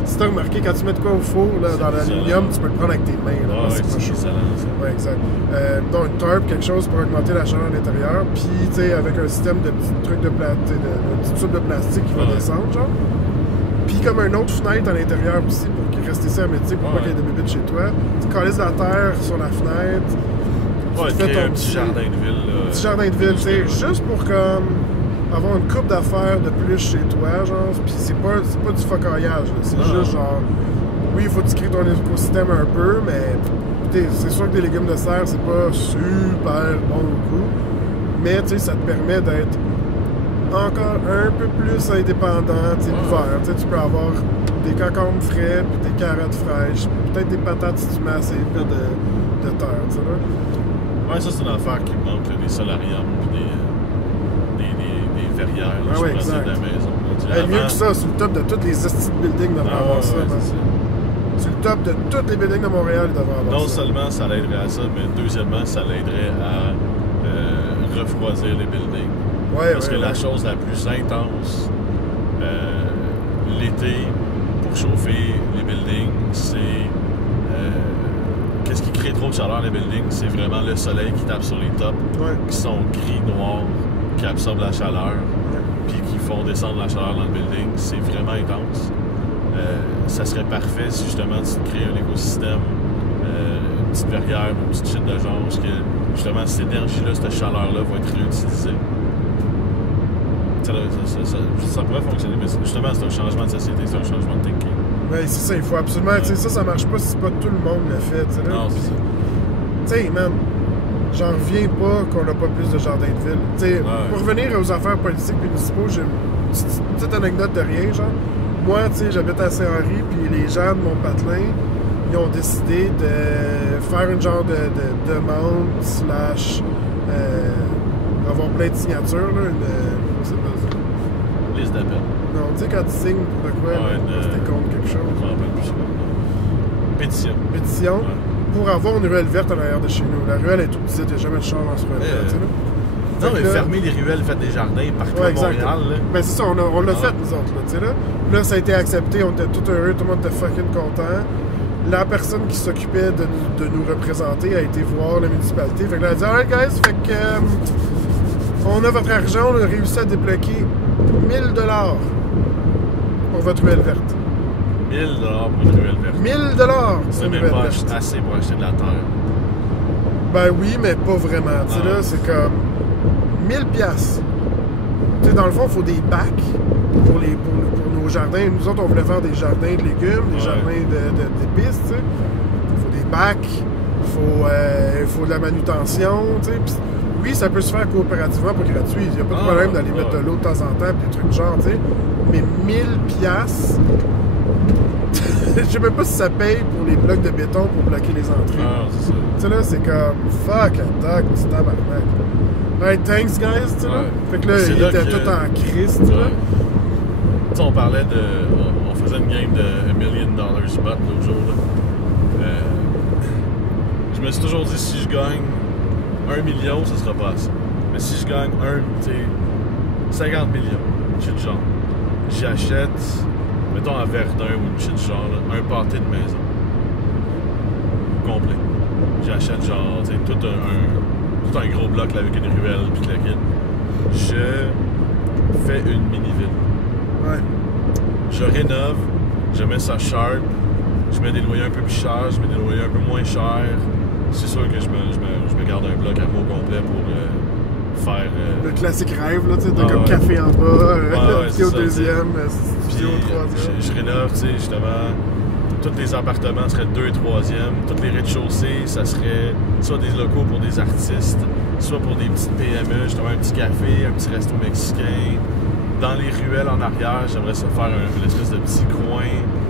Si t'as remarqué, quand tu mets de quoi au four, là, dans l'aluminium, tu peux le prendre avec tes mains. Là, c'est pas chaud. Ouais, exact. Donc, une tarp, quelque chose pour augmenter la chaleur à l'intérieur. Puis, tu sais, avec un système de petits trucs de petits tubes de plastique qui va descendre, genre. Puis, comme une autre fenêtre à l'intérieur aussi, pour rester ça hermétique, pour pas qu'il y ait de bébites chez toi. Tu calisses la terre sur la fenêtre. Ouais, tu fais un petit jardin de ville. Là, petit jardin de ville, tu sais, juste pour comme avoir une coupe d'affaires de plus chez toi, genre, pis c'est pas du focaillage, c'est juste genre, oui, il faut que tu crées ton écosystème un peu, mais c'est sûr que des légumes de serre, c'est pas super bon au goût, mais tu sais, ça te permet d'être encore un peu plus indépendant, tu sais, l'hiver, tu sais, tu peux avoir des concombres frais, puis des carottes fraîches, puis peut-être des patates si tu mets assez de terre, tu sais, là. Ouais, ça, c'est une affaire qui manque, là, des solariums puis des verrières là, sur le de la maison. Mieux que ça, sur le top de tous les estis de buildings devraient avoir ça. Sur le top de tous les buildings de Montréal, ils devraient avoir ça. Non seulement ça l'aiderait à ça, mais deuxièmement, ça l'aiderait à refroidir les buildings. Parce que la chose la plus intense l'été pour chauffer les buildings, c'est... Qu'est-ce qui crée trop de chaleur les buildings? C'est vraiment le soleil qui tape sur les tops, qui sont gris, noirs, qui absorbent la chaleur, puis qui font descendre la chaleur dans le building. C'est vraiment intense. Ça serait parfait si justement tu crées un écosystème, une petite verrière, une petite shit de genre, parce que justement cette énergie-là, cette chaleur-là va être réutilisée. Ça pourrait fonctionner, mais justement c'est un changement de société, c'est un changement de thinking. Oui, c'est ça, il faut absolument. Tu sais, ça marche pas si pas tout le monde le fait. T'sais, là. Non, c'est ça. Tu sais, man, j'en reviens pas qu'on n'a pas plus de jardins de ville. Tu sais, pour revenir aux affaires politiques municipaux, j'ai une petite anecdote de rien, genre. Moi, tu sais, j'habite à Saint-Henri, puis les gens de mon patelin, ils ont décidé de faire une genre de demande / avoir plein de signatures, là, c'est pas ça. Liste d'appel. Non, tu sais, quand tu signes pour de quoi, c'était contre quelque chose. Je m'en rappelle plus. Pétition. Pétition pour avoir une ruelle verte en arrière de chez nous. La ruelle est toute petite, il n'y a jamais de char dans ce ruelle-là, tu sais, là. Non, mais fermer les ruelles, faites des jardins partout à Montréal, là. Ben, c'est ça, on l'a fait, nous autres, là, tu sais, là. Là, ça a été accepté, on était tout heureux, tout le monde était fucking content. La personne qui s'occupait de nous représenter a été voir la municipalité. Fait que là, elle a dit, alright, guys, fait que... on a votre argent, on a réussi à débloquer 1000 $ pour votre ruelle verte. 1000 $ pour une ruelle verte. 1000 $ c'est même pas assez pour acheter de la terre. Ben oui, mais pas vraiment. Tu sais, là, c'est comme 1000 $. Tu sais, dans le fond, il faut des bacs pour nos jardins. Nous autres, on voulait faire des jardins de légumes, des jardins d'épices, tu sais. Il faut des bacs, il faut de la manutention, tu sais. Oui, ça peut se faire coopérativement pour gratuit. Il n'y a pas de problème d'aller mettre de l'eau de temps en temps, des trucs du genre, tu sais. Mais 1000 $, sais même pas si ça paye pour les blocs de béton pour bloquer les entrées. Ah, c'est ça. Tu sais, là, c'est comme fuck attack, tu tabarnak. Right, thanks, guys, tu sais, là. Ouais. Fait que là, C'est il là était que- tout en crise, tu sais, là. Ouais. Tu sais, on parlait de. On faisait une game de $1 million spot l'autre jour. Là. Je me suis toujours dit, si je gagne 1 million, ça sera pas assez. Mais si je gagne 50 millions, shit genre, j'achète, mettons à Verdun ou une shit genre, là, un pâté de maison. Complet. J'achète genre, tu sais, tout un gros bloc là, avec une ruelle puis la kit. Je fais une mini-ville. Ouais. Je rénove, je mets ça sharp, je mets des loyers un peu plus chers, je mets des loyers un peu moins chers. C'est sûr que je me garde un bloc à mot complet pour faire. Le classique rêve, là, tu sais, t'as Ah, comme ouais. café en bas, ouais, puis c'est au ça, deuxième, Puis studio au troisième. je rénove, tu sais, justement. Tous les appartements seraient 2 et 3e. Tous les rez-de-chaussée, ça serait soit des locaux pour des artistes, soit pour des petites PME, justement un petit café, un petit resto mexicain. Dans les ruelles en arrière, j'aimerais ça faire une espèce de petit coin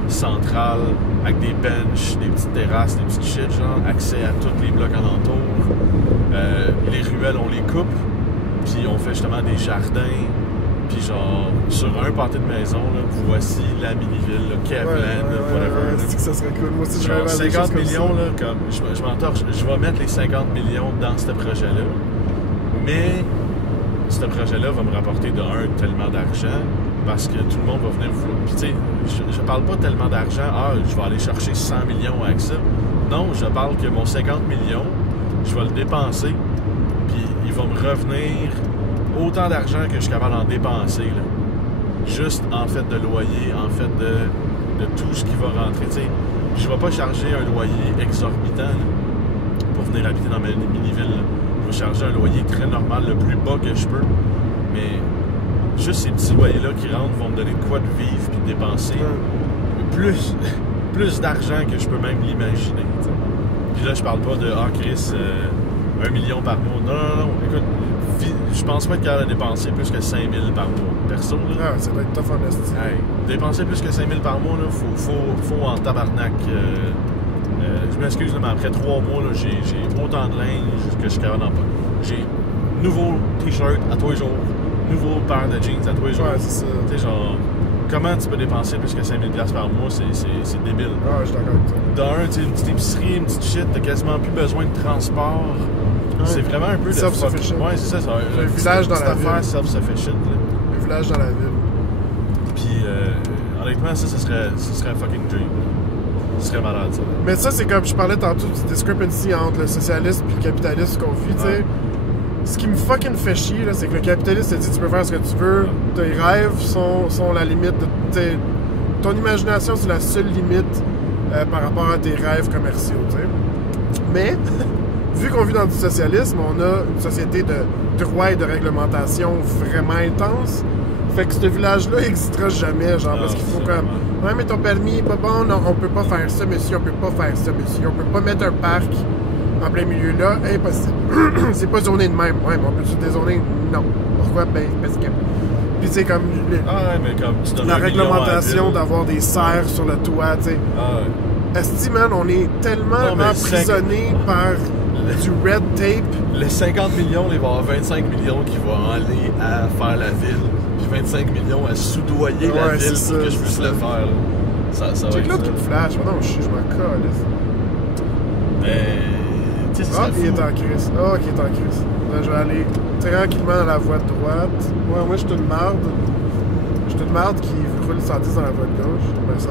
central avec des benches, des petites terrasses, des petites shit, genre, accès à tous les blocs alentours. Les ruelles, on les coupe, puis on fait justement des jardins. Puis genre, sur un pâté de maison, là, voici la mini-ville, là, Kevland, whatever. C'est que ça serait cool. Moi aussi, je Genre rêve à des 50 choses comme millions, ça. là, comme je m'entorche, je vais mettre les 50 millions dans ce projet-là. Mais ce projet-là va me rapporter de un tellement d'argent parce que tout le monde va venir vous. Puis tu sais, je parle pas tellement d'argent, je vais aller chercher 100 millions avec ça. Non, je parle que mon 50 millions, je vais le dépenser, puis il va me revenir autant d'argent que je suis capable d'en dépenser, là. Juste en fait de loyer, en fait de tout ce qui va rentrer. Tu sais, je ne vais pas charger un loyer exorbitant là, pour venir habiter dans ma mini-ville. Là. Je vais charger un loyer très normal, le plus bas que je peux. Mais juste ces petits loyers-là qui rentrent vont me donner de quoi de vivre puis de dépenser plus d'argent que je peux même l'imaginer. Tu sais. Puis là, je parle pas de Chris, 1 million par mois. Non. Écoute, je pense pas être capable de dépenser plus que 5 000 par mois. Perso, là. Ah, ça doit être tough en esti. Hey, dépenser plus que 5 000 par mois, là, faut en tabarnak. Je m'excuse, mais après 3 mois, là, j'ai autant de linge que je suis capable d'en pas. J'ai nouveau t-shirt à tous les jours, nouveau paire de jeans à tous les jours. Ouais, c'est ça. Tu sais, genre, comment tu peux dépenser plus que 5 000 $ par mois, c'est débile. Ah, je suis d'accord avec toi. D'un, tu sais, une petite épicerie, une petite shit, t'as quasiment plus besoin de transport. Ouais. C'est vraiment un peu de Self-sufficient. Ouais, c'est ça. Un village dans la ville. affaire self-sufficient, là. Le village dans la ville. Puis, honnêtement, ça serait un fucking dream. Ce serait malade, ça. Mais ça, c'est comme je parlais tantôt du discrepancy entre le socialisme et le capitalisme qu'on vit, tu sais. Ouais. Ce qui me fucking fait chier, là, c'est que le capitaliste te dit tu peux faire ce que tu veux, tes rêves sont la limite de. Ton imagination, c'est la seule limite par rapport à tes rêves commerciaux, tu sais. Mais, vu qu'on vit dans du socialisme, on a une société de droits et de réglementation vraiment intense. Fait que ce village-là n'existera jamais, genre, parce qu'il faut c'est comme. vraiment- Ouais, mais ton permis est pas bon, non, on peut pas faire ça, monsieur, on peut pas faire ça, monsieur. On peut pas mettre un parc en plein milieu là, impossible. C'est pas zoné de même. Ouais, mais on peut-tu dézoner? Non. Pourquoi? Ben, parce que. Puis c'est comme Ah ouais, mais comme tu donnes la 1 million à la réglementation ville. d'avoir des serres sur le toit, tu sais. Ah ouais. Esti, man, on est tellement Non, mais emprisonné par du red tape. Les 50 millions, il va y avoir 25 millions qui vont aller à faire la ville, puis 25 millions à soudoyer la Ouais, ville c'est pour ça, que je puisse c'est le ça. faire. Là. Ça va Check être l'autre ça. qui me flash. Oh non, je m'en calisse. Mais, tu sais, Ah, c'est il est en crise. Ah, ok, il est en crise. Là, je vais aller tranquillement dans la voie de droite. Ouais, moi, je suis une marde. Je suis une marde qui roule 110 dans la voie de gauche. Ben, 112.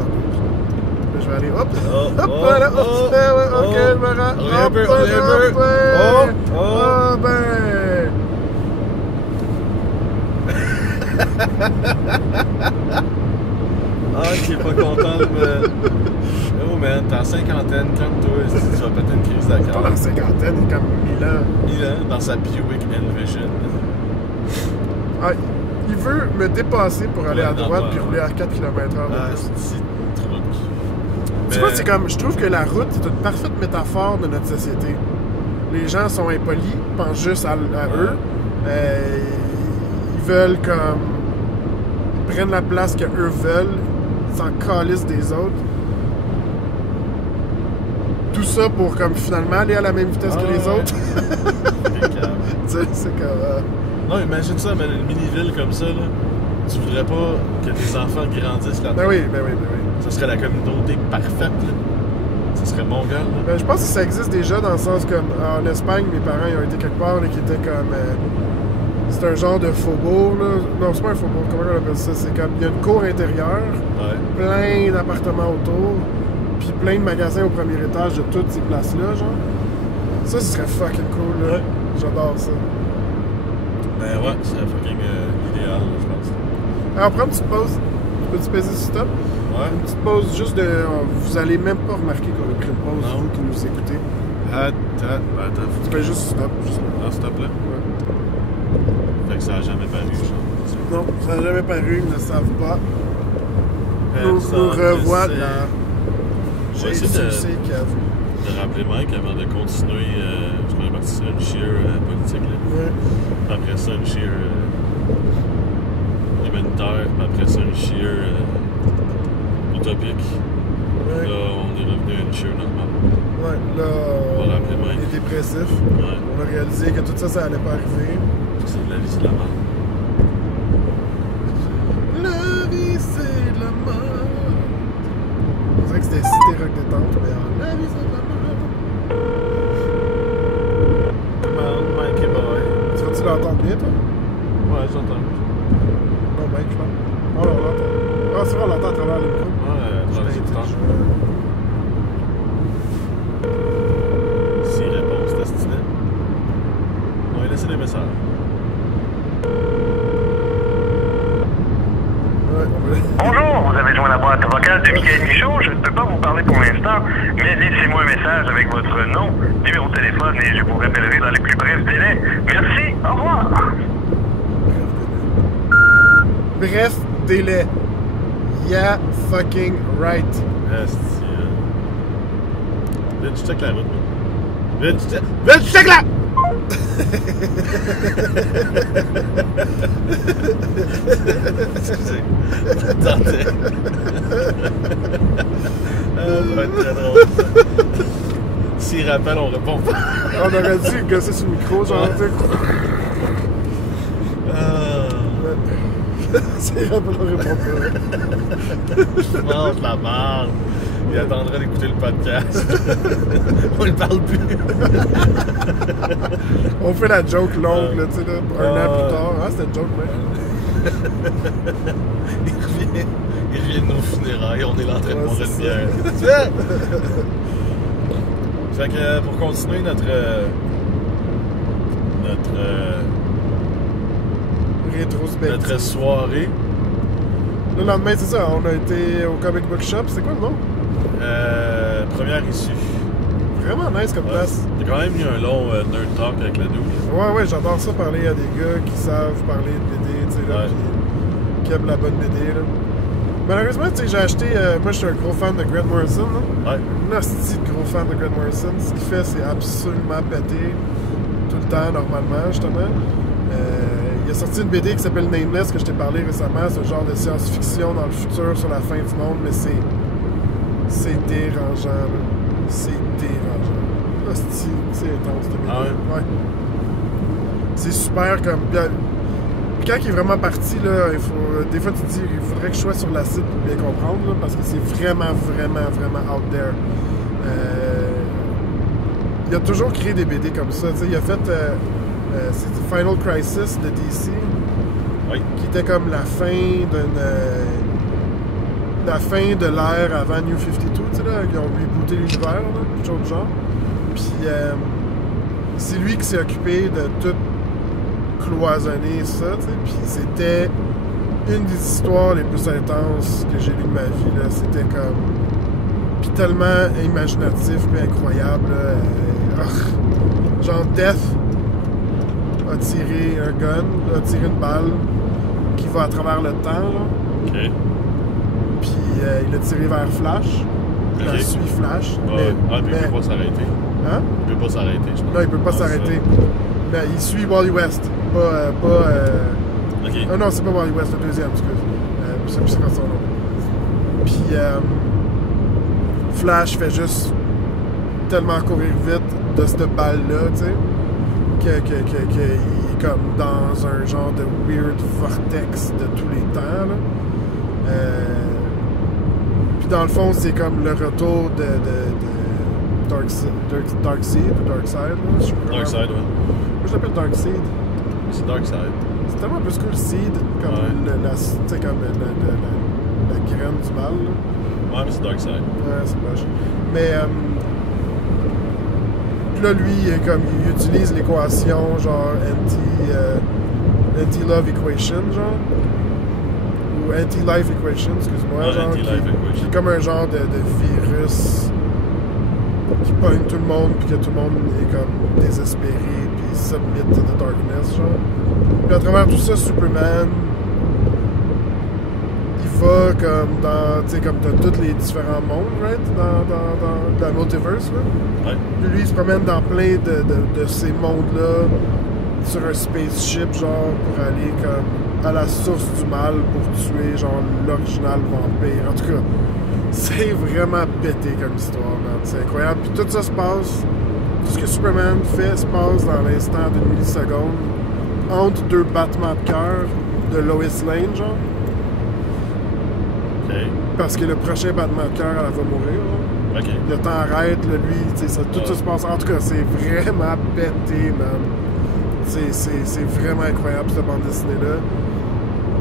Là, je vais aller, hop! Hop, voilà, hop! Ouais, ok, je me rends. On est un peu, on est un peu. Ah, ben! Ah, qui est pas content de me... Oh man, t'es en cinquantaine, calme-toi, tu vas péter une crise Pas d'accord. dans la cinquantaine, il est comme 1000 ans. Milan, dans sa Buick Envision. Ah, il veut me dépasser pour aller à Ouais, droite non, puis ouais, rouler ouais. à 4 km/h de Ah, plus. c'est truc. Tu vois, c'est comme, je trouve que la route est une parfaite métaphore de notre société. Les gens sont impolis, pensent juste à eux. Ils veulent comme... Ils prennent la place qu'eux veulent, s'en calissent des autres. tout ça pour comme finalement aller à la même vitesse que les autres. Tu sais, c'est comme... Non, imagine ça, mais une mini-ville comme ça, là, tu voudrais pas que tes enfants grandissent là-dedans. Ben oui. Ça serait la communauté parfaite, là. Ça serait mon gars, là. Ben, je pense que ça existe déjà dans le sens comme... En Espagne, mes parents, ils ont été quelque part, là, qui était comme... c'est un genre de faubourg, là. Non, c'est pas un faubourg, comment on appelle ça? C'est comme... Il y a une cour intérieure, plein d'appartements autour, puis plein de magasins au premier étage de toutes ces places-là, genre. Ça, ce serait fucking cool, là. Ouais. J'adore ça. Ben ouais, c'est fucking idéal, je pense. Alors, on prend une petite pause. Peux-tu peser stop? Ouais. Une petite pause juste de... Vous allez même pas remarquer qu'on a pris une pause, Non. vous qui nous écoutez. Attends. Tu fais juste stop. Juste... Ah, stop là? Ouais. Fait que ça a jamais paru, genre. Non, ça n'a jamais paru, ils ne savent pas. Nous Personne revoilà. ne sait. Je vais Jésus essayer sait qu'il a vu. de rappeler Mike avant de continuer. Je connais pas que ce serait une sheer politique, là. Ouais. Après ça, une sheer humanitaire, puis après ça, une sheer utopique. Ouais. Là, on est revenu à une sheer normale. Ouais, là, On va rappeler on Mike. est dépressif. Ouais. On a réalisé que tout ça, ça allait pas arriver. C'est de la vie, c'est de la merde. La vie, c'est de la mort. On dirait que c'était Cité Rock Détente, mais la vie, c'est de la mort. Come on, Mikey boy. Tu vas-tu l'entendre bien, toi? Ouais, j'entends. Non, Mike, je pense. Oh, on l'entend. Ah, c'est vrai, on l'entend à travers le micro. Ouais, dans les écouteurs. Si réponse destinée. On va laisser des messages. Ouais, on va... Bonjour, vous avez joint la boîte vocale de Michael Michaud. Je ne peux pas vous parler pour l'instant, mais laissez-moi un message avec votre nom, numéro de téléphone et je vous rappellerai dans les plus brefs délais. Merci, au revoir. Bref, délai. Yeah, fucking right. Esti. Vince, check la route, man. Vince, check la... Excusez. Attendez. Ça va être très drôle. S'il rappelle, on répond pas. On aurait dû gosser sur le micro, genre, tu sais. C'est rappel, on répond pas. Je mange la merde. Il attendra d'écouter le podcast. On ne parle plus. On fait la joke longue, là, tu sais, là, un an plus tard. Ah, c'était une joke, ouais. Il revient de nos funérailles. On est là en train de manger une bière. Qu'est-ce que tu fais? Fait que pour continuer notre soirée. Le lendemain, c'est ça, on a été au Comic Book Shop. C'est quoi le nom? Première issue. Vraiment nice comme place. Il y a quand même eu un long nerd talk avec la double. Ouais, j'adore ça, parler à des gars qui savent parler de BD, tu sais, là, puis qui aiment la bonne BD, là. Malheureusement, tu sais, j'ai acheté... moi, je suis un gros fan de Grant Morrison, là. Ouais. Un hostie de gros fan de Grant Morrison. Ce qu'il fait, c'est absolument pété tout le temps, normalement, justement. Il a sorti une BD qui s'appelle Nameless, que je t'ai parlé récemment. C'est un genre de science-fiction dans le futur sur la fin du monde, mais c'est dérangeant, là. C'est dérangeant. Hostie, c'est intense, cette BD. Ah ouais? C'est super comme... Puis quand il est vraiment parti, là, des fois tu te dis il faudrait que je sois sur la site pour bien comprendre, là, parce que c'est vraiment out there. Il a toujours créé des BD comme ça. Il a fait c'était Final Crisis de DC, qui était comme la fin de l'ère avant New 52, tu sais, là, ils ont rebooté l'univers, quelque chose du genre. Puis c'est lui qui s'est occupé de tout cloisonner ça, tu sais, puis c'était une des histoires les plus intenses que j'ai lues de ma vie, là. C'était comme... Puis tellement imaginatif puis incroyable, là. Genre Death a tiré un gun, a tiré une balle qui va à travers le temps, là. OK. Puis il a tiré vers Flash. Il a suivi Flash. Mais il peut pas s'arrêter. Hein? Il peut pas s'arrêter, je pense. Non, il peut pas s'arrêter. Mais il suit Wally West. OK. Non, c'est pas Wally West, le deuxième, excuse. Je sais plus c'est quoi son nom. Puis Flash fait juste tellement courir vite de cette balle-là, tu sais, qu'il est comme dans un genre de weird vortex de tous les temps, là. Puis dans le fond, c'est comme le retour de Darkseid ou Darkseid, là. Darkseid, ouais. Moi, je l'appelle Darkseid. C'est Darkseid. C'est tellement plus cool, Seed, comme comme la graine du mal, là. Ouais, mais c'est Darkseid. Ouais, c'est moche. Mais, puis là, lui, il utilise l'équation, genre, anti-love equation, genre. Ou anti-life equation, excuse-moi. Ouais, genre, anti-life equation. qui est comme un genre de virus qui pogne tout le monde, puis que tout le monde est comme désespéré, puis submit to the darkness, genre. Puis à travers tout ça, Superman, il va comme dans, tu sais, comme t'as tous les différents mondes, right, dans la multiverse, là. Ouais. Puis lui, il se promène dans plein de ces mondes-là, sur un spaceship, genre, pour aller comme à la source du mal, pour tuer, genre, l'original vampire. En tout cas, c'est vraiment pété comme histoire, man. C'est incroyable. Puis tout ça se passe, tout ce que Superman fait se passe dans l'instant d'une milliseconde, entre deux battements de cœur de Lois Lane, genre. OK. Parce que le prochain battement de cœur, elle va mourir, là. OK. Le temps arrête, là, lui, tu sais, tout ça se passe. En tout cas, c'est vraiment pété, man. C'est vraiment incroyable, cette bande dessinée-là.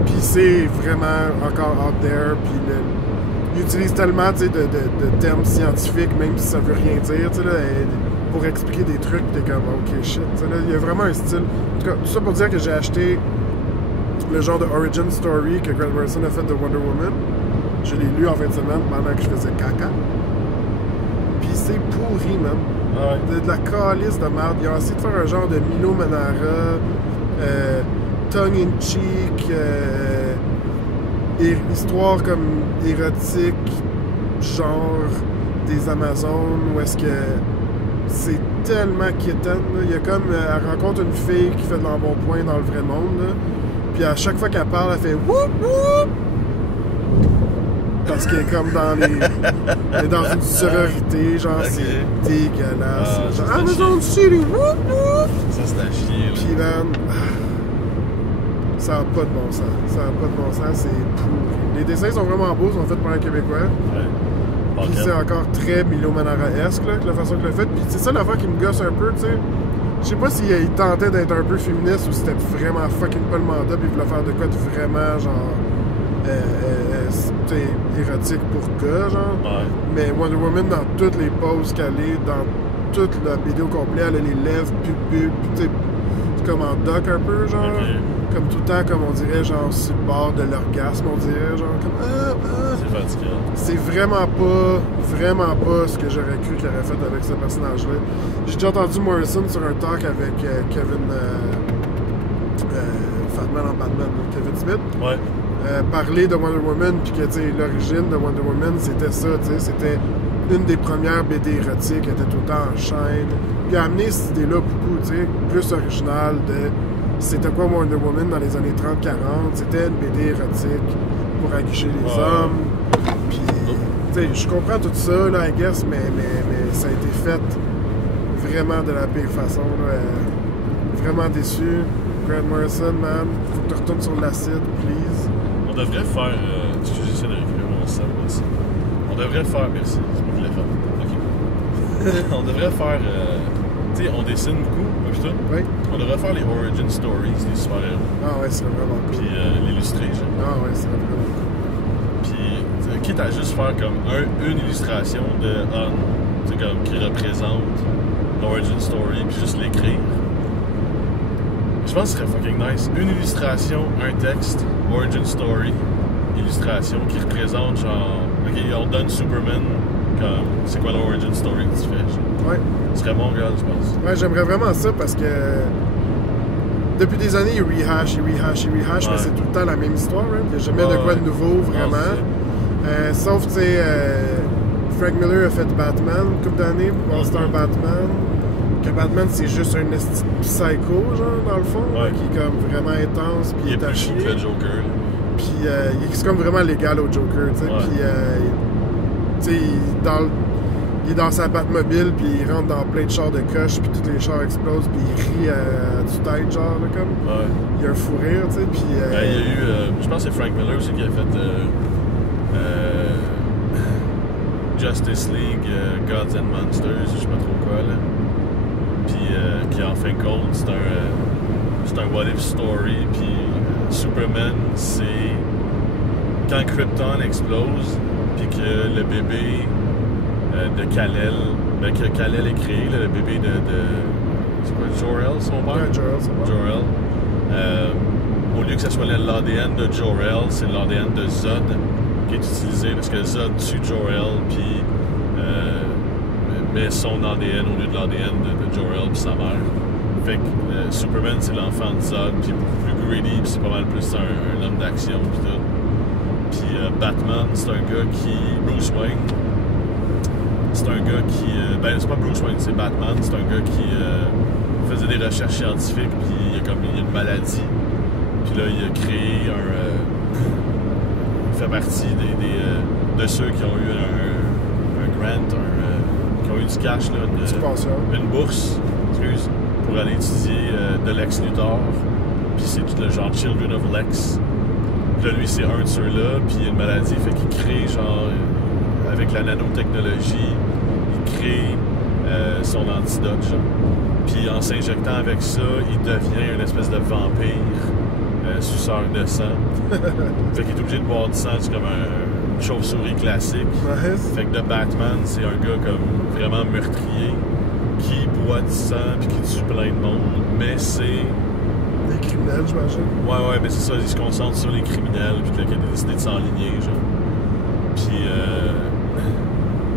Puis c'est vraiment encore out there. Puis il utilise tellement, tu sais, de termes scientifiques, même si ça veut rien dire, tu sais, là, pour expliquer des trucs, t'es comme, OK, shit. Tu sais, là, il y a vraiment un style. En tout cas, tout ça pour dire que j'ai acheté le genre de origin story que Grant Morrison a fait de Wonder Woman. Je l'ai lu en fin de semaine pendant que je faisais caca. Puis c'est pourri, man. Ah ouais. De la calice de merde. Ils ont essayé de faire un genre de Milo Manara, tongue-in-cheek, histoire comme érotique, genre des Amazones, où est-ce que c'est tellement quétaine, là. Il y a comme, elle rencontre une fille qui fait de l'embonpoint dans le vrai monde, là. Puis à chaque fois qu'elle parle, elle fait whoop whoop! Parce qu'elle est comme dans les. Elle est dans une sororité, genre, okay. C'est dégueulasse. Ah, genre, Amazon City, whoop whoop! Ça, c'est à chier, là. Puis, man, ça n'a pas de bon sens. Ça n'a pas de bon sens, c'est pourri. Les dessins sont vraiment beaux, sont faits par un Québécois. Ouais. Puis c'est encore très Milo Manara-esque, là, la façon qu'il l'a fait. Puis c'est ça l'affaire qui me gosse un peu, tu sais. Je sais pas s'il tentait d'être un peu féministe ou c'était vraiment fucking pas le mandat, puis il voulait faire de quoi de vraiment, genre, érotique pour gars, genre. Ouais. Mais Wonder Woman, dans toutes les poses qu'elle est, dans toute la vidéo complète, elle a les lèvres pub, c'est comme en doc un peu, genre. Okay. Comme tout le temps, comme on dirait, genre, sur le bord de l'orgasme, on dirait, genre, comme C'est fatigant. C'est vraiment pas ce que j'aurais cru qu'il aurait fait avec ce personnage-là. J'ai déjà entendu Morrison sur un talk avec Kevin Fatman en Batman, Kevin Smith. Ouais. Parler de Wonder Woman, puis que, tu sais, l'origine de Wonder Woman, c'était ça, tu sais, c'était une des premières BD érotiques, elle était tout le temps en chaîne. Puis a amené cette idée-là beaucoup, tu sais, plus originale de c'était quoi Wonder Woman dans les années 30-40, c'était une BD érotique pour aguicher les hommes. Puis, tu sais, je comprends tout ça, là, I guess, mais ça a été fait vraiment de la pire façon, là. Vraiment déçu. Grant Morrison, man, faut que tu retournes sur l'acide, please. On devrait faire. Excusez, j'essaie de récupérer mon sable aussi. On devrait faire. Merci, c'est moi qui l'ai fait. Ok. On devrait faire. Tu sais, on dessine beaucoup, moi pis tout. Oui. On devrait faire les origin stories des super-héros. Ah ouais, c'est vraiment cool. Puis l'illustrer, genre. Ah ouais, c'est vraiment cool. Puis, quitte à juste faire comme une illustration de Han, tu sais, comme qui représente l'origin story, puis juste l'écrire. Je pense que ce serait fucking nice. Une illustration, un texte, origin story, illustration qui représente genre. Ok, on donne Superman comme. C'est quoi l'origin story que tu fais? Genre. Ouais. Ce serait bon, regarde, je pense. Ouais, j'aimerais vraiment ça parce que depuis des années, il rehash, ouais. mais c'est tout le temps la même histoire. Hein? Il n'y a jamais de quoi de nouveau, vraiment. Sauf, tu sais, Frank Miller a fait Batman une couple d'années, Monster Batman. Que Batman, c'est juste un esti psycho, genre, dans le fond, ouais. Qui est comme vraiment intense, puis il est plus chic que le Joker. Puis c'est comme vraiment légal au Joker, tu sais. Ouais. Puis, tu sais, il est dans sa Batmobile, puis il rentre dans plein de chars de coche, puis tous les chars explosent, puis il rit à du tête, genre, là, comme. Ouais. Il y a un fou rire, tu sais, puis... Il y a eu, je pense que c'est Frank Miller aussi qui a fait Justice League, Gods and Monsters, je sais pas trop quoi, là. Puis qui en fin de compte, c'est un what if story, puis Superman, c'est quand Krypton explose, puis que le bébé de Kal-El, ben que Kal-El est créé, là, le bébé de c'est quoi, Jor-El, son père? Ouais, Jor-El, c'est bon. Jor-El. Au lieu que ce soit l'ADN de Jor-El, c'est l'ADN de Zod qui est utilisé, parce que Zod tue Jor-El, puis met son ADN au lieu de l'ADN de Jor-El puis sa mère. Fait que Superman, c'est l'enfant de Zod, puis beaucoup plus greedy, puis c'est pas mal plus un homme d'action, puis tout. Puis Batman, c'est un gars qui... Bruce Wayne, c'est un gars qui... ben, c'est pas Bruce Wayne, c'est Batman. C'est un gars qui faisait des recherches scientifiques, puis il y a une maladie. Puis là, il a créé il fait partie de ceux qui ont eu un grant, qui ont eu du cash, là, une bourse, excuse, pour aller étudier de Lex Luthor. Puis c'est tout le genre Children of Lex. Puis là, lui, c'est un de ceux-là, puis il a une maladie, fait qu'il crée, genre, avec la nanotechnologie, il crée son antidote, genre. Puis en s'injectant avec ça, il devient une espèce de vampire, suceur de sang. Fait qu'il est obligé de boire du sang, c'est comme une chauve-souris classique. Nice. Fait que The Batman, c'est un gars comme vraiment meurtrier, qui boit du sang, puis qui tue plein de monde, mais c'est... Des criminels, j'imagine. Ouais, mais c'est ça, il se concentre sur les criminels, puis qu'il a décidé de s'enligner, genre. Puis,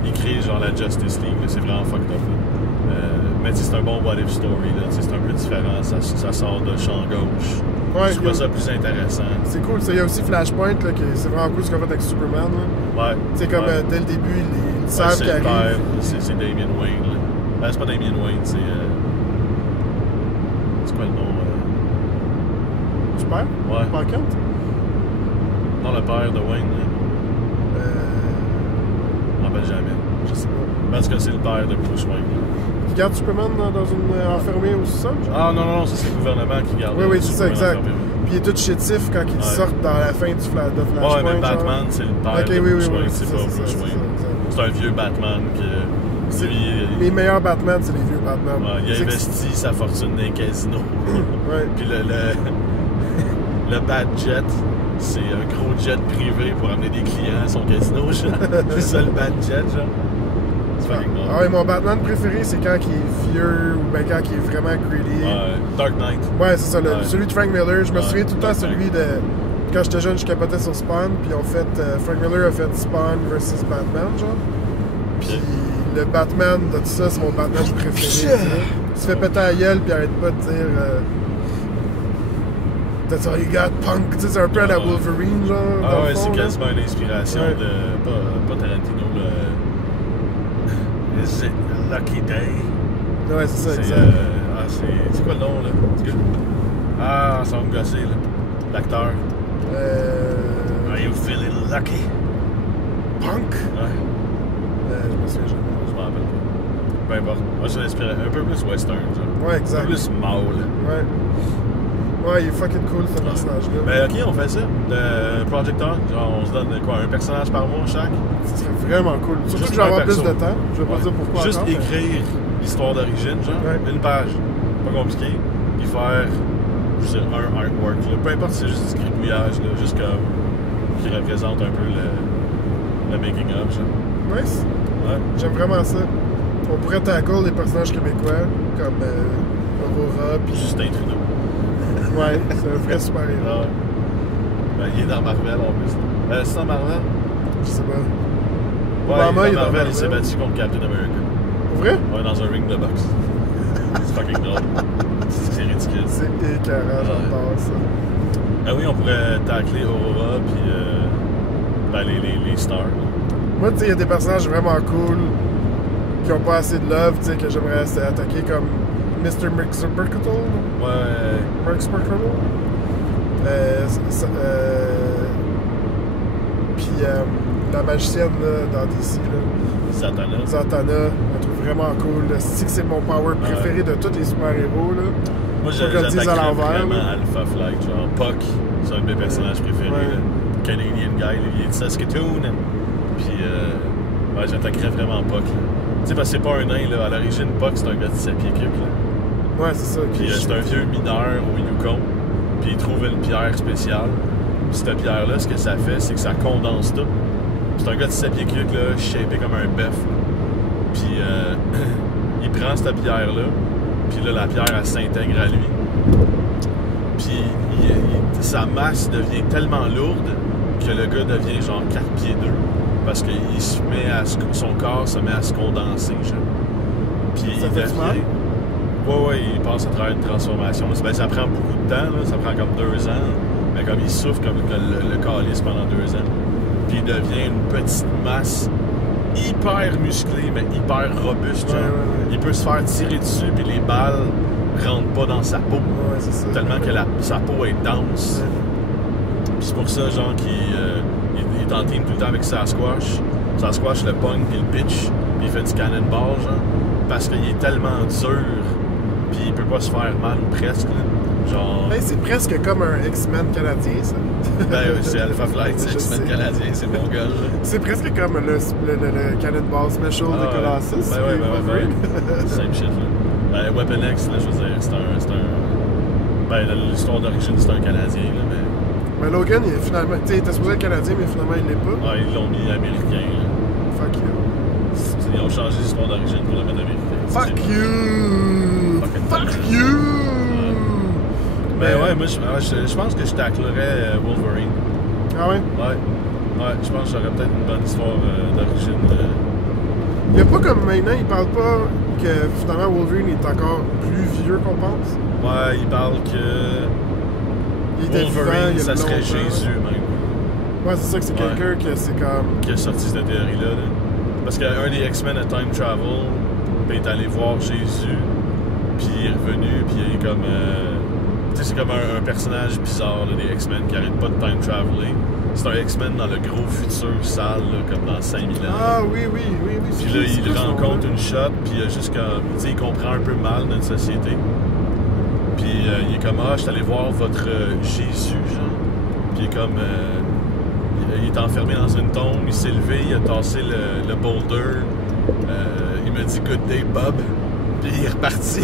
il crée, genre, la Justice League, là, c'est vraiment fucked up, là. Mais, tu sais, c'est un bon what if story, là, tu sais, c'est un peu différent, ça sort de champ gauche. Ouais, je trouve ça plus intéressant. C'est cool, il y a aussi Flashpoint, là, c'est vraiment cool ce qu'on fait avec Superman, là. Ouais. Tu sais, comme ouais. Dès le début, ils savent qu'il arrive. C'est Damian Wayne, là. Ben, c'est pas Damian Wayne, c'est... c'est quoi le nom? Du père? Ouais. Pas Kent? Non, le père de Wayne, là. Je m'en rappelle jamais. Je sais pas. Parce que c'est le père de Bruce Wayne, là. Il garde Superman dans une enfermée au sous-sol? Ah non, ça c'est le gouvernement qui garde. Oui, c'est ça, exact. Enfermé. Puis il est tout chétif quand ils sortent dans la fin de Flashpoint. Ouais, mais Batman, c'est le père de Bruce Wayne, c'est pas Bruce Wayne. C'est un vieux Batman qui... Les meilleurs Batman, c'est les vieux Batman. Ouais, il a investi sa fortune dans les casinos. Ouais. Puis le Batjet, c'est un gros jet privé pour amener des clients à son casino, genre. C'est ça le Batjet, genre. Ah ouais, mon Batman préféré, c'est quand il est vieux ou bien quand il est vraiment greedy. Dark Knight. Ouais, c'est ça, celui de Frank Miller. Je me souviens tout le temps Dark celui de... Quand j'étais jeune, je capotais sur Spawn, puis Frank Miller a fait Spawn versus Batman, genre. Puis le Batman de tout ça, c'est mon Batman préféré. Il se fait péter à la gueule, puis il arrête pas de dire... That's all you got, punk. Tu sais, c'est un peu à la Wolverine, genre. Ah ouais, c'est quasiment une inspiration de... Pas Tarantino, Is it a lucky day? Ouais, c'est ça, exact. C'est quoi le nom, là? Ah, ça va me gosser, là. L'acteur. Are you feeling lucky? Punk? Ouais. Je me souviens jamais. Je m'en rappelle pas. Peu importe. Moi, je l'inspire un peu plus western, genre. Ouais, exact. Un peu plus mâle. Ouais. Ouais, il est fucking cool, ce personnage-là. Ben, ok, on fait ça. Le Projector, genre, on se donne quoi, un personnage par mois chaque? Ce serait vraiment cool. Surtout juste que je vais avoir perso. plus de temps. Je vais pas dire pourquoi. Juste encore, écrire l'histoire d'origine, genre, une page. Pas compliqué. Puis faire, je sais, un artwork, là. Peu importe si c'est juste du gribouillage, là, juste comme, qui représente un peu le making-of, genre. Nice. Ouais. J'aime vraiment ça. On pourrait tackle des personnages québécois, comme Aurora, puis... Justin Trudeau. Ouais, c'est un vrai super-héros. Ah ouais. Ben, il est dans Marvel, en plus. C'est dans Marvel? Je sais pas. Ouais, Obama, il est dans Marvel, il s'est battu contre Captain America. Pour vrai? Ouais, dans un ring de boxe. C'est fucking drôle. C'est ridicule. C'est écœurant, j'adore ça. Ah oui, on pourrait tacler Aurora, puis ben, les stars. Là. Moi, tu sais, il y a des personnages vraiment cool qui ont pas assez de love, tu sais, que j'aimerais attaquer comme Mr. Mercurial. Ouais. Mark Mercurial. Puis la magicienne là, dans DC, là, Zatanna. Zatanna, je la trouve vraiment cool. Le stick, c'est mon power préféré de tous les super-héros. Là. Moi, j'attaquerais vraiment Alpha Flight. Genre, Puck, c'est un de mes personnages préférés. Là. Canadian guy, il est de Saskatoon. Puis, j'attaquerais vraiment Puck. Tu sais, parce que c'est pas un nain. Là. À l'origine, Puck, c'est un gars de 7 pieds cubes. Ouais, c'est ça. Puis, c'est un vieux mineur au Yukon. Puis, il trouve une pierre spéciale. Puis, cette pierre-là, ce que ça fait, c'est que ça condense tout. C'est un gars de 7 pieds cubes, là, shapé comme un bœuf. Puis, il prend cette pierre-là. Puis là, la pierre, elle s'intègre à lui. Puis, sa masse devient tellement lourde que le gars devient genre 4 pieds 2. Parce que son corps se met à se condenser, genre. Puis, ça fait mal? Ouais, il passe à travers une transformation. Ben, ça prend beaucoup de temps, là. Ça prend comme 2 ans. Mais comme il souffre comme le calice pendant 2 ans. Puis, il devient une petite masse hyper musclé, mais hyper robuste. Genre. Il peut se faire tirer dessus, puis les balles rentrent pas dans sa peau. Ouais, c'est ça. Tellement que sa peau est dense. Puis c'est pour ça, genre, qu'il est en team tout le temps avec Sasquatch. Sasquatch le pogne, puis le pitch, puis il fait du cannonball, genre. Parce qu'il est tellement dur, puis il peut pas se faire mal, ou presque, là. Genre... Ben, c'est presque comme un X-Men canadien, ça. Ben, c'est Alpha Flight, c'est X-Men canadien, c'est mon gars, là. C'est presque comme le Cannonball Special de Colossus. Ben, same shit, là. Ben, Weapon X, là, je veux dire, c'est un... Ben, l'histoire d'origine, c'est un Canadien, là, mais... Mais Logan, finalement... Tu sais, il était supposé être Canadien, mais finalement, il l'est pas. Ah, ils l'ont mis américain, là. Fuck you. Ils ont changé l'histoire d'origine pour le mettre américain. Fuck you! Fuck you! Ben ouais, moi, je pense que je taclerais Wolverine. Ah ouais? Ouais, je pense que j'aurais peut-être une bonne histoire d'origine. Il n'y a pas comme maintenant, il parle pas que finalement Wolverine est encore plus vieux qu'on pense. Ouais, il parle que Wolverine, ça serait Jésus même. Ouais, c'est ça que c'est quelqu'un que c'est comme... Qui a sorti cette théorie-là. Là. Parce qu'un des X-Men a time travel, puis il est allé voir Jésus, puis il est revenu, puis il est comme... tu sais, c'est comme un personnage bizarre, là, des X-Men qui arrête pas de time traveler. C'est un X-Men dans le gros futur sale, là, comme dans 5000 ans. Ah oui. Puis là, il rencontre une shop, puis il a juste comme... Tu sais, il comprend un peu mal notre société. Puis il est comme, je suis allé voir votre Jésus, genre. Puis il est comme... il est enfermé dans une tombe, il s'est levé, il a tassé le boulder. Il m'a dit « Good day, Bob ». Puis il est reparti.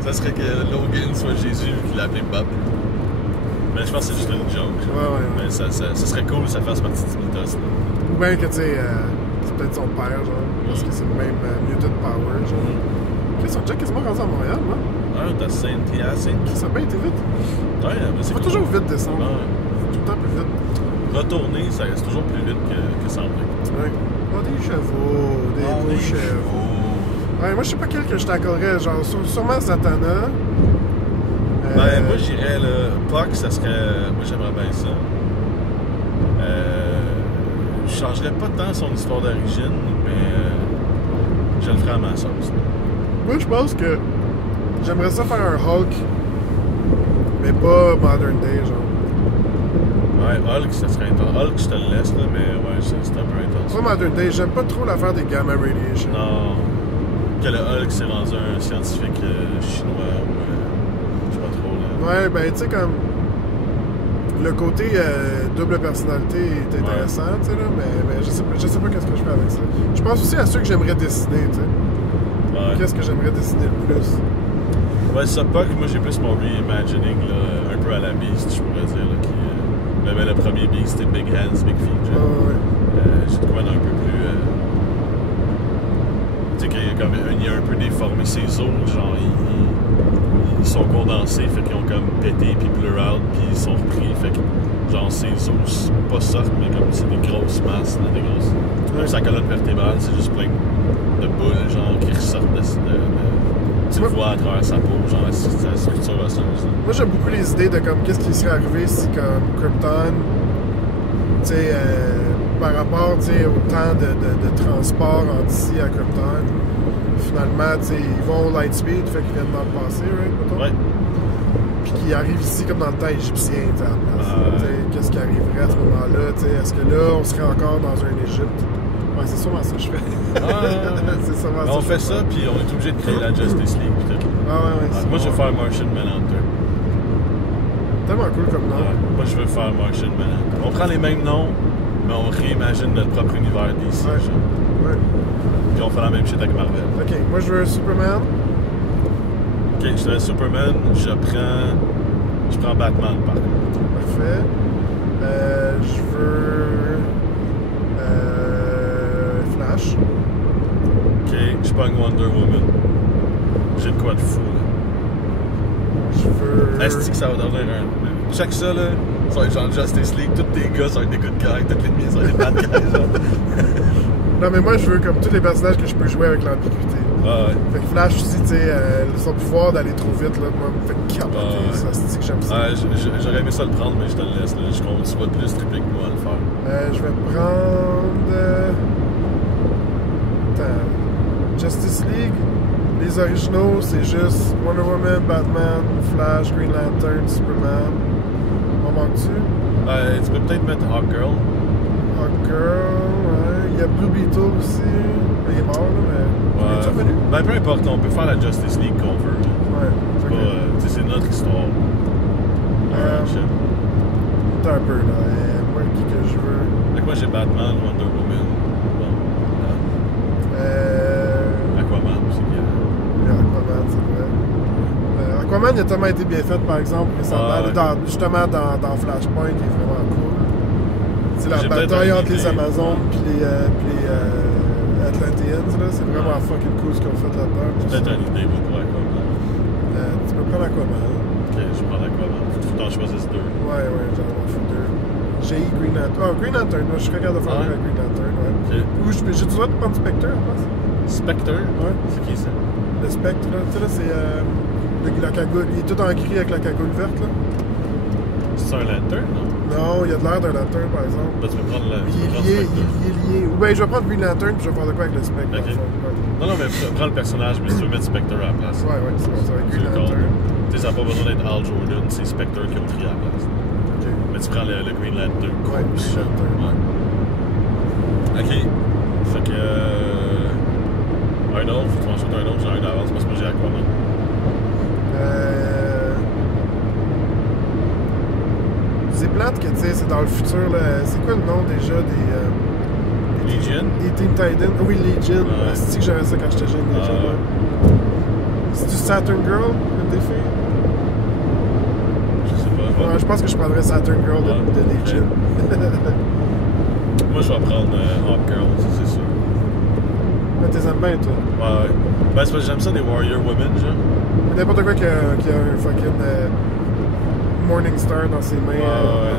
Ça serait que Logan soit Jésus, qu'il l'a appelé Bob. Mais je pense que c'est juste une joke. Ouais. Mais ça serait cool que ça fasse partie du mythos. Ou bien que, tu sais, c'est peut-être son père, genre, parce que c'est le même mutant power, genre. Ils sont déjà quasiment rendus à Montréal, moi. Ah, t'as Saint-Hyacinthe. Ça a bien été vite. Ouais, mais c'est cool. Toujours vite descendre. Ouais. Tout le temps plus vite. Retourner, ça reste toujours plus vite que sembler. Ouais. Oh, des chevaux, des beaux chevaux. Ouais, moi, je sais pas quel que je t'accorderais. Genre, sûrement Zatanna. Ben, moi, j'irais, là. Puck, ça serait. Moi, j'aimerais bien ça. Je changerais pas tant son histoire d'origine, mais. Je le ferais à ma sauce. Moi, je pense que. J'aimerais ça faire un Hulk. Mais pas Modern Day, genre. Ouais, Hulk, ça serait intense. Hulk, je te le laisse, là, mais ouais, c'est un peu intense. Pas Modern Day, j'aime pas trop l'affaire des gamma radiation. Non. Que le Hulk s'est rendu un scientifique chinois ou. Je sais pas trop, là. Ouais, ben, tu sais, comme. Le côté double personnalité est intéressant, tu sais, là, mais je sais pas qu'est-ce que je fais avec ça. Je pense aussi à ceux que j'aimerais dessiner, tu sais. Ouais. Qu'est-ce que j'aimerais dessiner le plus? Ouais, ça Puck, moi j'ai plus mon reimagining, là, un peu à la Beast, je pourrais dire, là, qui... le premier Beast, c'était Big Hands, Big Feet, genre. J'ai de quoi d'un peu plus... tu sais, qu'il y a un peu déformé ses os, genre, ils sont condensés, fait qu'ils ont comme pété, puis blur out, puis ils sont repris, fait que, genre, ses os, pas sortent, mais comme c'est des grosses masses, là, des grosses... Comme sa colonne vertébrale, c'est juste plein de boules, genre, qui ressortent tu le vois à travers sa peau, genre la structure osseuse. Moi, j'aime beaucoup les idées de comme qu'est-ce qui serait arrivé si comme Krypton, tu sais, par rapport, tu sais, au temps de transport entre ici à Krypton, finalement, tu sais, ils vont au Lightspeed, fait qu'ils viennent dans le passé, right, mettons? Ouais. Puis qu'ils arrivent ici comme dans le temps égyptien, tu sais, qu'est-ce qui arriverait à ce moment-là. T'sais, est-ce que là, on serait encore dans un Égypte? Ouais, c'est sûrement ça que je fais. C'est sûrement ça. On fait ça, puis on est obligé de créer la Justice League. Puis tout. Moi, je vais faire Martian Manhunter. Tellement cool comme nom. Ouais, moi, je veux faire Martian Manhunter. On prend les mêmes noms, mais on réimagine notre propre univers d'ici. Ouais. Puis on fait la même shit avec Marvel. Ok, moi je veux Superman. Ok, je te laisse Superman, je prends Batman par contre. Parfait. Je veux Flash. Ok, je pogne Wonder Woman. J'ai de quoi de fou là. Je veux. Est-ce que ça va devenir un. Check ça là, ça va être genre Justice League, tous tes gars ça va être des good guys, toutes les miens ça va être des bad guys. Genre. Non mais moi je veux comme tous les personnages que je peux jouer avec l'ambiguïté. Ouais. Fait que Flash aussi, tu sais, son pouvoir d'aller trop vite, là, moi, me fait capoter. Ça, c'est que j'aime ça. J'aurais aimé ça le prendre, mais je te le laisse. Là. Je compte, tu vas plus triper que moi à le faire. Je vais prendre. Attends. Justice League. Les originaux, c'est juste Wonder Woman, Batman, Flash, Green Lantern, Superman. On manque-tu? Tu peux peut-être mettre Hawkgirl. Hawkgirl, ouais. Il y a Blue Beetle aussi. Il est mort, là, mais. Ouais. Il est revenu? Ben, peu importe, on peut faire la Justice League qu'on veut. Là. Ouais. C'est pas, c'est notre histoire. T'as un peu, là. Moi, qui que je veux? Fait que moi, j'ai Batman, Wonder Woman. Bon. Aquaman aussi. Aquaman, c'est vrai. Aquaman, il a tellement été bien fait, par exemple, récemment. Justement, dans Flashpoint, il est vraiment cool. C'est la bataille entre les Amazones et les Atlanteans, là. C'est vraiment fucking cool ce qu'ils ont fait là-dedans. J'ai peut-être une idée pour Aquaman. Tu peux prendre Aquaman. Ok, je prends Aquaman. Faut que t'en choisisses deux. Ouais, j'en fais deux. J'ai Green Lantern. Oh, Green Lantern, moi, je suis capable de faire avec Green Lantern, ouais. Okay. Ou j'ai le droit de prendre Spectre en place. Spectre? Ouais. C'est qui ça? Le Spectre, là. Tu sais, là, c'est la cagoule. Il est tout en gris avec la cagoule verte, là. C'est un lantern, non? Non, il y a de l'air d'un lantern, par exemple. Ben, tu peux prendre le. Il est lié. Ou bien, je vais prendre Green Lantern puis je vais faire de quoi avec le Spectre. Ok. Non, mais prends le personnage, mais tu veux mettre Spectre à la place. Ouais, c'est bon, ça va être Green Lantern. Tu sais, ça n'a pas besoin d'être Hal Jordan, c'est Spectre qui ont pris à la place. Ok. Mais tu prends le Green Lantern. Ouais, Green Lantern. Ouais. Ok. Fait que. Un autre, faut que tu m'en sautes un autre, j'ai un d'avance parce que moi j'ai Aquaman. C'est plate que, tu sais, c'est dans le futur, là. C'est quoi le nom déjà des Legion? Des Teen Titans. Oui, Legion. Ouais. C'est que j'avais ça quand j'étais jeune, Legion. C'est du Saturn Girl, une des filles? Je sais pas. Ouais, je pense que je prendrais Saturn Girl de Legion. Moi, je vais prendre Hawkgirl, c'est sûr. Mais t'es aimes bien, toi? Ouais. Ben, c'est parce que j'aime ça des Warrior Women, genre. N'importe quoi qui a un fucking Morning Star dans ses mains,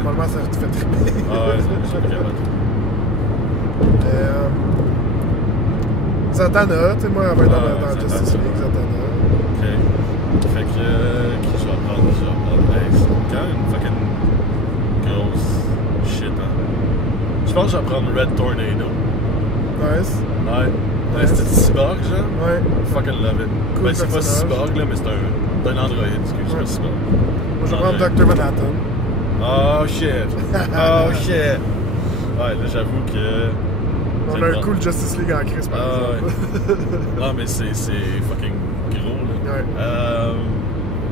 normalement ça te fait triper. Ouais, c'est pas capable. Zatanna, tu sais, moi, elle va être dans Justice League, Zatanna. Ok. Fait que. Qui je vais prendre? Hey, c'est quand même une fucking grosse shit, hein. Je pense que je vais prendre Red Tornado. Nice. Ouais. C'est un cyborg, genre? Ouais. Fucking love it. Cool Ben, c'est pas personnage. cyborg, là, mais c'est un androïde, excuse-moi, Ouais. cyborg. Moi, je vais prendre Dr. Manhattan. Oh shit! Oh shit! Ouais, là, j'avoue que. On a un cool Justice League en crise, par exemple. Non, mais c'est fucking gros, là. Ouais.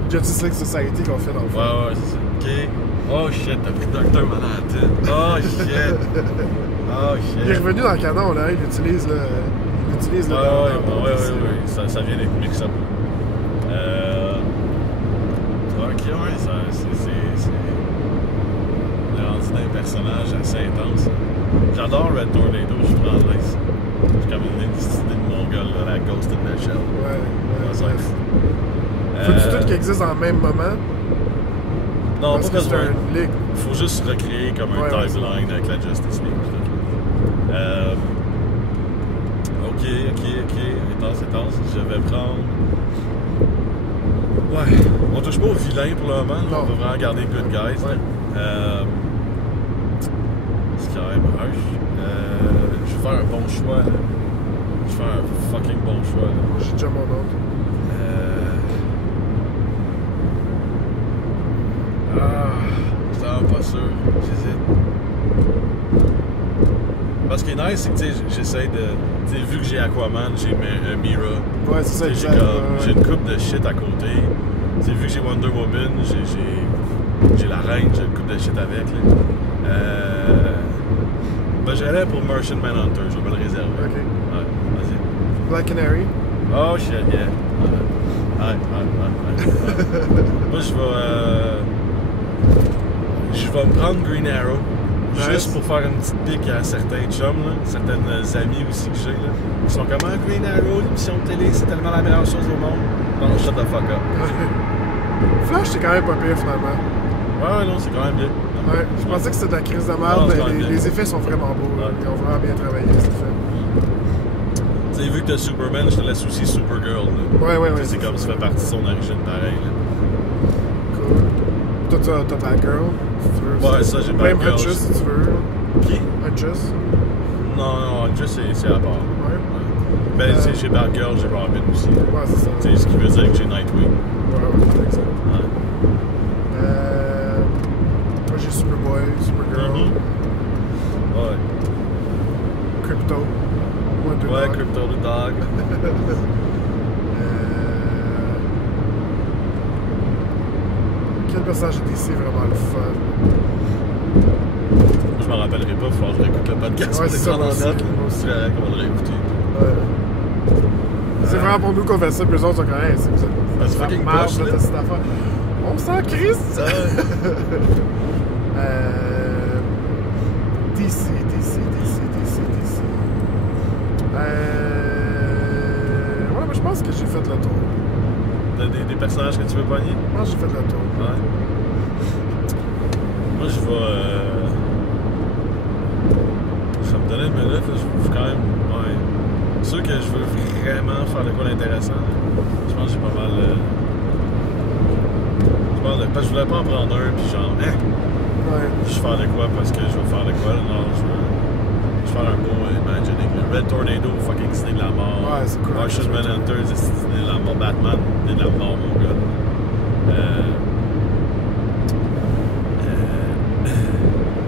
Justice League Society qu'on fait dans le fond. Ouais, c'est ça. Ok. Oh shit, t'as pris Dr. Manhattan. Oh shit! Oh shit! Il est revenu dans le canon, là. Il l'utilise, là. Ouais. Ça vient d'être mix up. Ok, ouais, c'est rendu d'un personnage assez intense. J'adore Red Tornado, je suis vraiment nice. J'ai comme une idée de mon gars, là, la Ghost in the Shell. Ouais. Faut-tu tout qui existe en même moment? Non, parce que c'est un ligue. Faut juste recréer comme un timeline avec la Justice League. Ok. Intense. Je vais prendre. Ouais. On touche pas aux vilains pour le moment. Non. On va vraiment garder Good Guys. Ouais. C'est quand même rush. Je vais faire un bon choix. Là. Je vais faire un fucking bon choix. Là. J'ai déjà mon autre. Ah, pas sûr. J'hésite. Parce que nice, c'est que j'essaie de. T'sais, vu que j'ai Aquaman, j'ai Mira. Ouais, c'est ça, T'sais, exact. j'ai une coupe de shit à côté. T'sais, vu que j'ai Wonder Woman, j'ai la reine, j'ai une coupe de shit avec. Là. Ben, j'allais pour Martian Manhunter, je vais me le réserver. Ok. Ouais, vas-y. Black Canary. Oh shit, yeah. Ouais. Moi, je vais me prendre Green Arrow. Nice. Juste pour faire une petite pique à certains chums, là, certaines amies aussi que j'ai, là, qui sont comme Green Arrow, l'émission de télé, c'est tellement la meilleure chose au monde. Non, shut the fuck up. Flash, c'est quand même pas pire finalement. Ouais, non, c'est quand même bien. Ouais, je pensais que c'était de la crise de Non, merde, c'est quand mais même bien. les effets sont vraiment beaux. Ouais. Ils ont vraiment bien travaillé, c'est fait. Tu sais, vu que t'as Superman, je te laisse aussi Supergirl. Là. Ouais. C'est comme ça fait partie de son origine pareil. Là. Cool. Toi, t'as Batgirl, si tu veux. Ouais, ça, j'ai Même Batgirl. Huntress, si tu veux. Qui? Huntress. Non, juste c'est à part. Ouais. Ben, tu sais, j'ai Batgirl, j'ai Robin aussi. Ouais, c'est ça. Tu sais, ce qui veut dire que j'ai Nightwing. Ouais, exact. Ouais. Moi, j'ai Superboy, Supergirl, Ouais. Crypto. Wonder Ouais, Dog. Crypto the Dog. Quel personnage de DC est vraiment le fun? Je m'en rappellerai pas, il faut que je réécoute le podcast. Ouais, c'est ça, prendre en moi aussi, note. moi aussi. C'est correct, on va le réécouter. Ouais. C'est vraiment pour nous qu'on fait ça, puis eux autres sont quand même. C'est C'est fucking marche, poche, là. cette affaire. On s'en crisse! DC. Ouais, mais je pense que j'ai fait le tour. T'as des personnages que tu veux pogner? Je pense que j'ai fait le tour. Ouais. Moi, je vais. Ça me donnait une minute, là, je veux quand même. Ouais. C'est sûr que je veux vraiment faire de quoi d'intéressant. Je pense que j'ai pas mal. Parce que je voulais pas en prendre un, puis genre, Ouais. je vais faire de quoi parce que je veux faire de quoi, là. Non, je veux faire un beau Imagining. Le Red Tornado, fucking Ciné de la mort. Ouais, c'est cool. Martian Manhunter, c'est Ciné de la mort. Batman, Ciné de la mort, mon gars.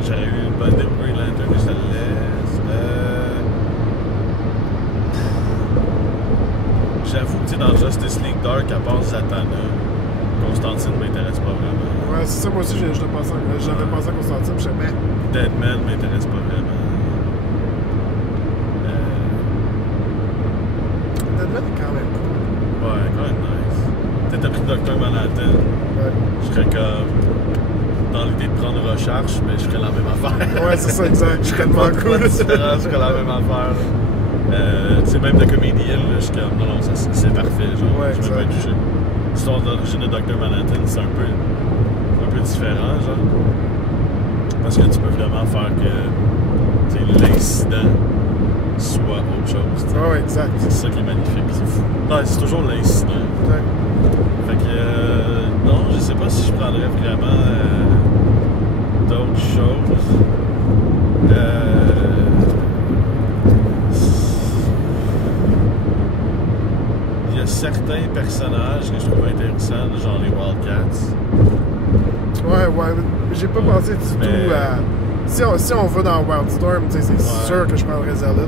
J'aurais eu une bonne démo Green Lantern, je te le laisse. J'avoue que tu sais, dans Justice League Dark, à part Zatanna, Constantine m'intéresse pas vraiment. Ouais, c'est ça, moi aussi, j'avais pensé à Constantine, je sais pas. Deadman m'intéresse pas vraiment. Deadman est quand même cool. Ouais, quand même nice. T'as pris Dr. Manhattan, Ouais. je serais comme dans l'idée de prendre Recharge, mais je ferais la même affaire. Ouais, c'est ça, exact. Je serais tellement pas cool. cool. Je ferais la même affaire. Tu sais, même de comédienne, là, je suis comme, non, ça, c'est parfait. Genre, Ouais, je vais pas exact. toucher. L'histoire d'origine de Dr. Manhattan, c'est un peu différent, genre. Parce que tu peux vraiment faire que tu sais, l'incident soit autre chose. Tu sais. Ouais, exact. C'est ça qui est magnifique. C'est fou. Non, c'est toujours l'incident. Ouais. Fait que, non, je sais pas si je prendrais vraiment d'autres choses. Il y a certains personnages que je trouve intéressants, genre les Wildcats. Ouais, j'ai pas pensé du Mais- tout à. Si on va dans Wildstorm, tu sais, c'est sûr que je prendrais Zealot. Là.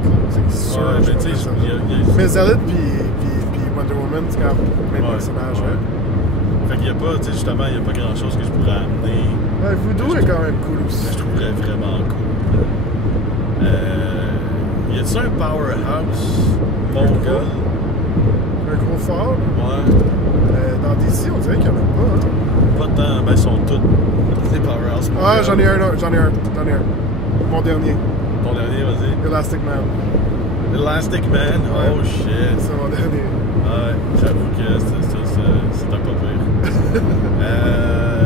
C'est sûr Ouais, que je mais tu prendrais sais, Zealot. Mais Zealot puis Wonder Woman, c'est quand même le même personnage. Ouais. Fait qu'il y a pas, tu sais, justement, il y a pas grand chose que je pourrais amener. Ouais, Voodoo est quand même cool Que aussi. je trouverais vraiment cool. Y a-tu un powerhouse mongol? Un gros fort. Ouais. Dans DC, on dirait qu'il y en a pas. Hein. Pas tant, ben ils sont tous des powerhouse mongol. Ah, j'en ai un. Mon dernier, Ton dernier, vas-y. Elastic Man. Elastic Man, Ouais. oh shit. C'est mon dernier. Ouais, j'avoue que c'est un pas pire.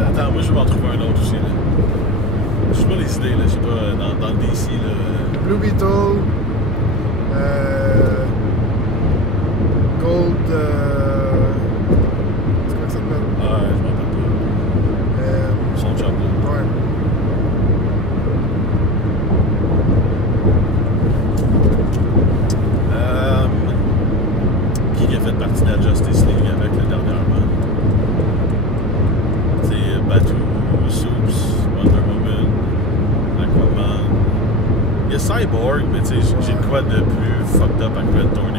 Attends, moi je vais m'en trouver un autre aussi. Là. Je sais pas les idées, là. Je sais pas, dans le DC, là. Blue Beetle. Gold. C'est comment ça s'appelle? Ouais, je m'en rappelle pas. Son chapeau. Ouais. Qui a fait partie de la Justice League avec dernièrement? C'est Batu, Soups, Wonder Cyborg, mais tu sais, j'ai quoi de plus fucked up avec Red Tornado?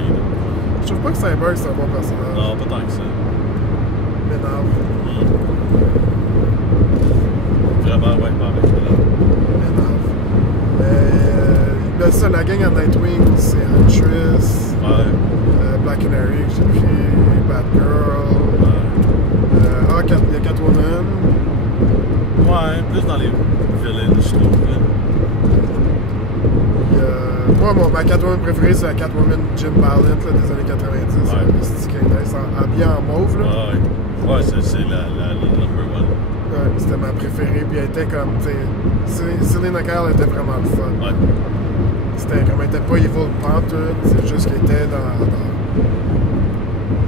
Je trouve pas que Cyborg c'est un bon personnage. Non, pas tant que ça. M'énerve. Vraiment, ouais, M'énerve. Ben ça, la gang à Nightwing, c'est Huntress, Black Canary que j'ai pris, Batgirl, il y a Catwoman. Ouais, plus dans les villains, je trouve. Moi, ma Catwoman préférée, c'est la Catwoman Jim Ballant là, des années 90. C'est habillée en mauve. Là. Ouais, c'est la number one. Ouais, c'était ma préférée. Puis elle était comme, tu sais, Selena Kyle était vraiment le fun. Ouais. C'était comme, elle était pas evil pantoute, c'est juste qu'elle était dans...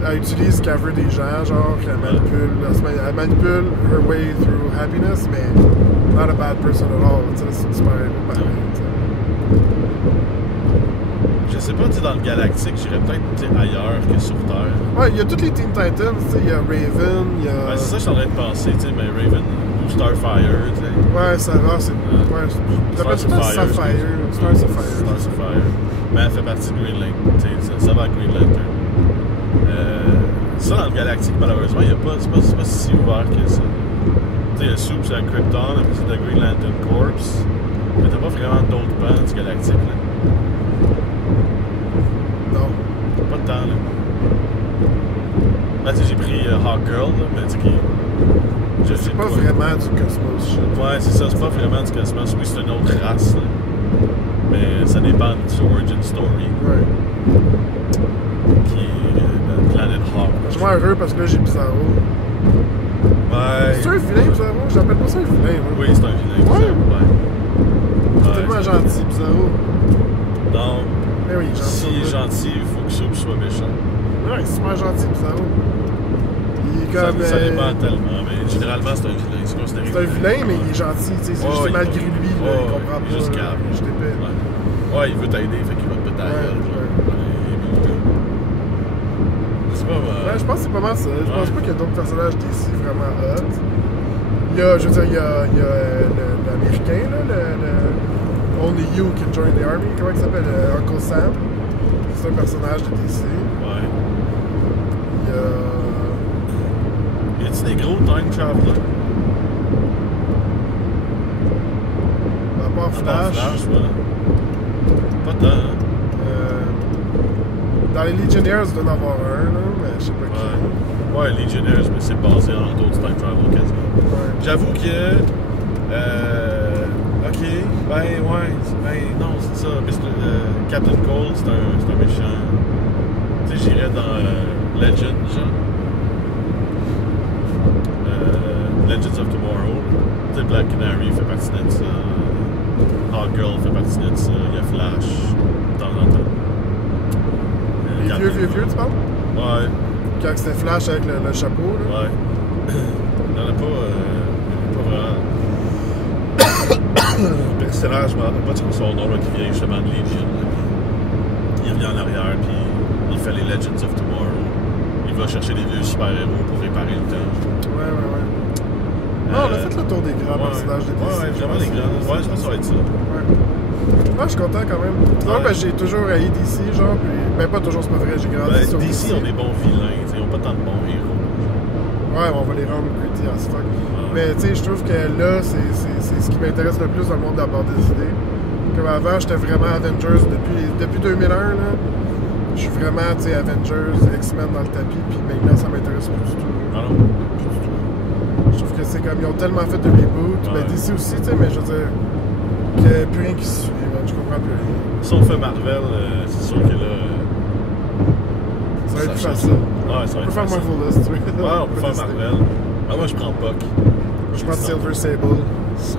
Elle utilise ce qu'elle veut des gens, genre, qu'elle manipule her way through happiness, mais not a bad person at all. Tu sais, c'est super pareil. Je sais pas, tu sais, dans le galactique, j'irais peut-être ailleurs que sur Terre. Ouais, il y a tous les Teen Titans, tu sais, il y a Raven, il y a... Ouais, c'est ça que je suis en train de penser, tu sais, mais Raven ou Starfire, tu sais. Ouais, Sarah, c'est... Ouais, j'appelle ça Starfire. Starfire. Mais elle fait partie de Green Lantern, tu sais, ça va à Green Lantern. Ça, dans le galactique, malheureusement, c'est pas si ouvert que ça. Tu sais, il y a Soup, c'est à Krypton, après c'est de Green Lantern Corps. Mais t'as pas vraiment d'autres pans du galactique, là. Non. Pas de temps, là. Ben, tu sais, j'ai pris Hawkgirl, là, mais tu sais, qui. Je sais pas vraiment du cosmos, shit. Ouais, c'est ça, c'est pas vraiment du cosmos. Oui, c'est une autre race, là. Mais ça dépend de son origin story. Ouais. Qui est Planet Hawk. Je suis heureux parce que là, j'ai Bizarro. Ouais. C'est un vilain, Bizarro? J'appelle pas ça un vilain, moi. Oui, c'est un vilain. Ouais. C'est tellement gentil, Bizarro. Non. Mais oui, gentil. S'il est gentil, il faut que Soup soit méchant. Ouais, c'est super gentil, Bizarro. Il est comme... Ça dépend tellement, mais généralement, c'est un vilain. C'est considéré. C'est un vilain, mais il est gentil, tu sais. C'est juste malgré lui, il comprend pas. Il est juste calme. Je t'épais. Ouais, il veut t'aider, fait qu'il va te péter à la gueule. C'est pas mal. Ouais, je pense que c'est pas mal ça. Je pense pas qu'il y a d'autres personnages d'ici vraiment hot. Il y a, je veux dire, il y a l'américain, là, le Only You Can Join the Army, comment il s'appelle? Uncle Sam. C'est un personnage de DC. Ouais. Il y a... Y a-tu des gros time travelers? À part Flash. Ouais. Pas tant, hein? Dans les Legionnaires, il doit en avoir un, là, mais je sais pas qui. Ouais, Legionnaires, mais c'est basé en d'autres time travel quasiment. Ouais. J'avoue que. Ok, non, c'est ça. Mais Captain Cold, c'est un méchant. Tu sais, j'irais dans Legend, genre. Legends of Tomorrow. Tu sais, Black Canary fait partie de ça. Hawkgirl fait partie de ça. Il y a Flash, de temps en temps. Les vieux, tu parles? Ouais. Quand c'était Flash avec le chapeau, là? Ouais. Il n'y en a pas vraiment. Le personnage, je me rappelle pas de son nom, là, qui vient justement de Legion. Il revient en arrière, puis il fait les Legends of Tomorrow. Il va chercher les vieux super-héros pour réparer le temps. Ouais. Non, on a fait le tour des grands personnages de DC. Ouais, vraiment les grands. Ouais, je pense que ça va être ça. Ouais. Moi, je suis content quand même. Non, ben, j'ai toujours haï DC, genre, puis... Ben, pas toujours, c'est pas vrai, j'ai grandi sur DC ont des bons vilains, ils ont pas tant de bons héros. Ouais, on va les rendre gritty as fuck. Mais, tu sais, je trouve que là, c'est ce qui m'intéresse le plus dans le monde de la bande dessinée. Comme avant, j'étais vraiment Avengers depuis 2001, là. Je suis vraiment, tu sais, Avengers, X-Men dans le tapis, puis maintenant, ça m'intéresse plus du tout. Ah non? Plus du tout. Je trouve que c'est comme, ils ont tellement fait de reboot. Ben, DC aussi, tu sais, mais je veux dire, qu'il n'y a plus rien qui se suit, man. Je comprends plus rien. Si on fait Marvel, c'est sûr que là. Ça va être plus facile. Ouais, ça va on être peut faire facile. Marvel List, oui. Ouais, on peut faire Marvel. Ah, moi, je prends Puck. Je prends Silver Sable.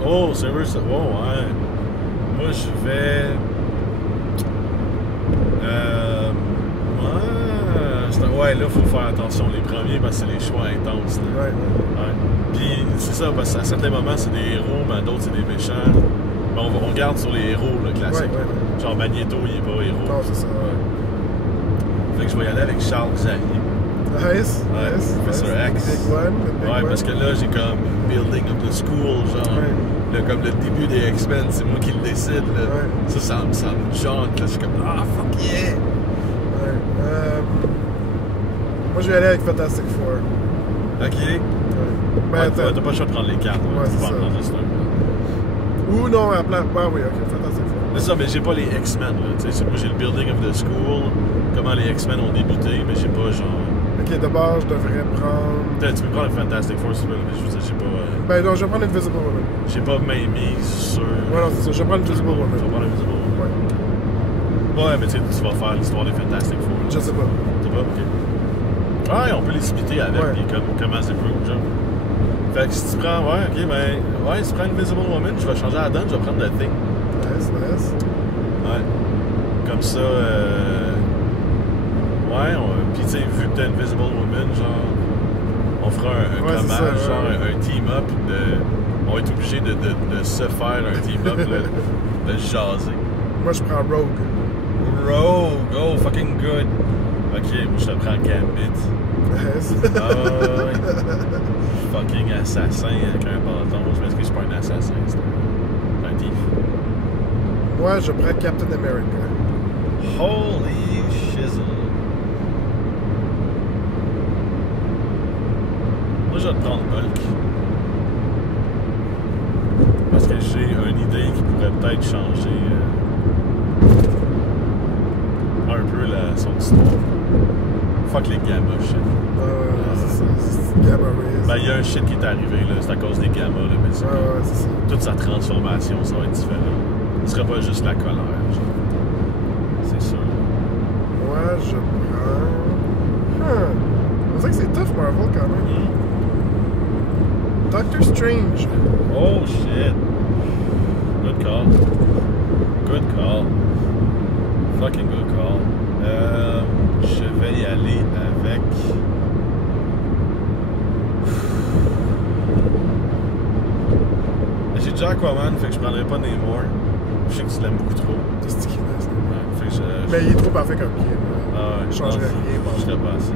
Oh, Silver Sable. Oh, ouais. Moi, je vais. Ouais, là, il faut faire attention. Les premiers, parce que c'est les choix intenses. Là. Ouais. Puis, c'est ça, parce qu'à certains moments, c'est des héros, mais à d'autres, c'est des méchants. Mais on garde sur les héros, là, classiques. Ouais. Genre, Magneto, il est pas héros. Non, c'est ça. Fait que je vais y aller avec Charles Xavier. Nice, Ouais, nice. Professor nice. X. Big one, the big Ouais, one. parce que là, j'ai comme Building of the School, genre, Ouais. là, comme le début des X-Men, c'est moi qui le décide, là. Ouais. Ça me jante, là, je suis comme, ah, fuck yeah! Ouais. Moi, je vais aller avec Fantastic Four. Ok. Ouais. Ben, Ouais, attends. t'as pas le choix de prendre les cartes, Ouais, tu c'est peux en ça. prendre juste un. Ou non, à plat. Ah oui, ok, Fantastic Four. C'est ça, mais j'ai pas les X-Men, là, tu sais, moi j'ai le Building of the School, comment les X-Men ont débuté, mais j'ai pas, genre... Ok, d'abord, je devrais prendre. Peut-être tu peux prendre le Fantastic Four, si tu veux, mais je veux dire, j'ai pas... Ben non, je vais prendre Invisible Woman. j'ai pas main mise sur... Ouais, non, c'est ça. Je vais prendre Invisible Tu vas Woman. prendre Invisible Woman. Ouais. Ouais, mais tu sais, tu vas faire l'histoire des Fantastic Four. Je sais pas. Tu sais pas? Ok. Ouais, on peut les splitter avec, Ouais. puis comment c'est proof, genre. Fait que si tu prends, ouais, ok, ben, ouais, si tu prends Invisible Woman, je vais changer la donne, je vais prendre The Thing. Nice, nice. Ouais. Comme ça, ouais, puis tu sais, vu que t'as Invisible Woman, genre, on fera un Ouais, c'est commage, ça, ouais. genre un team-up, on va être obligé de se faire un team-up, de jaser. Moi, je prends Rogue. Rogue, oh, fucking good. Ok, moi je te prends Gambit. Nice. Ah ouais. Fucking assassin avec un bâton. Je m'excuse, c'est pas un assassin, c'est un thief. Moi, je prends Captain America. Holy shizzle. Moi, je vais te prendre Hulk. Parce que j'ai une idée qui pourrait peut-être changer un peu son histoire. Fuck les gamma shit. C'est ça. C'est Gamma Rays. Ben, il y a un shit qui est arrivé, là. C'est à cause des gamma, là. Mais c'est Ouais, c'est ça. toute sa transformation, ça va être différent. Ce serait pas juste la colère, genre. C'est sûr. Moi, je prends. On dirait que c'est tough, Marvel, quand même. Doctor Strange. Oh shit. Good call. Good call. Fucking good call. Je vais y aller avec. J'ai déjà Aquaman, fait que je prendrai pas Namor. Je sais que tu l'aimes beaucoup trop. C'est ce qu'il est, Ouais, fait que je. Mais il est trop parfait comme qui. Ah ouais, Je changerais non, rien, bon. Je serais pas assez.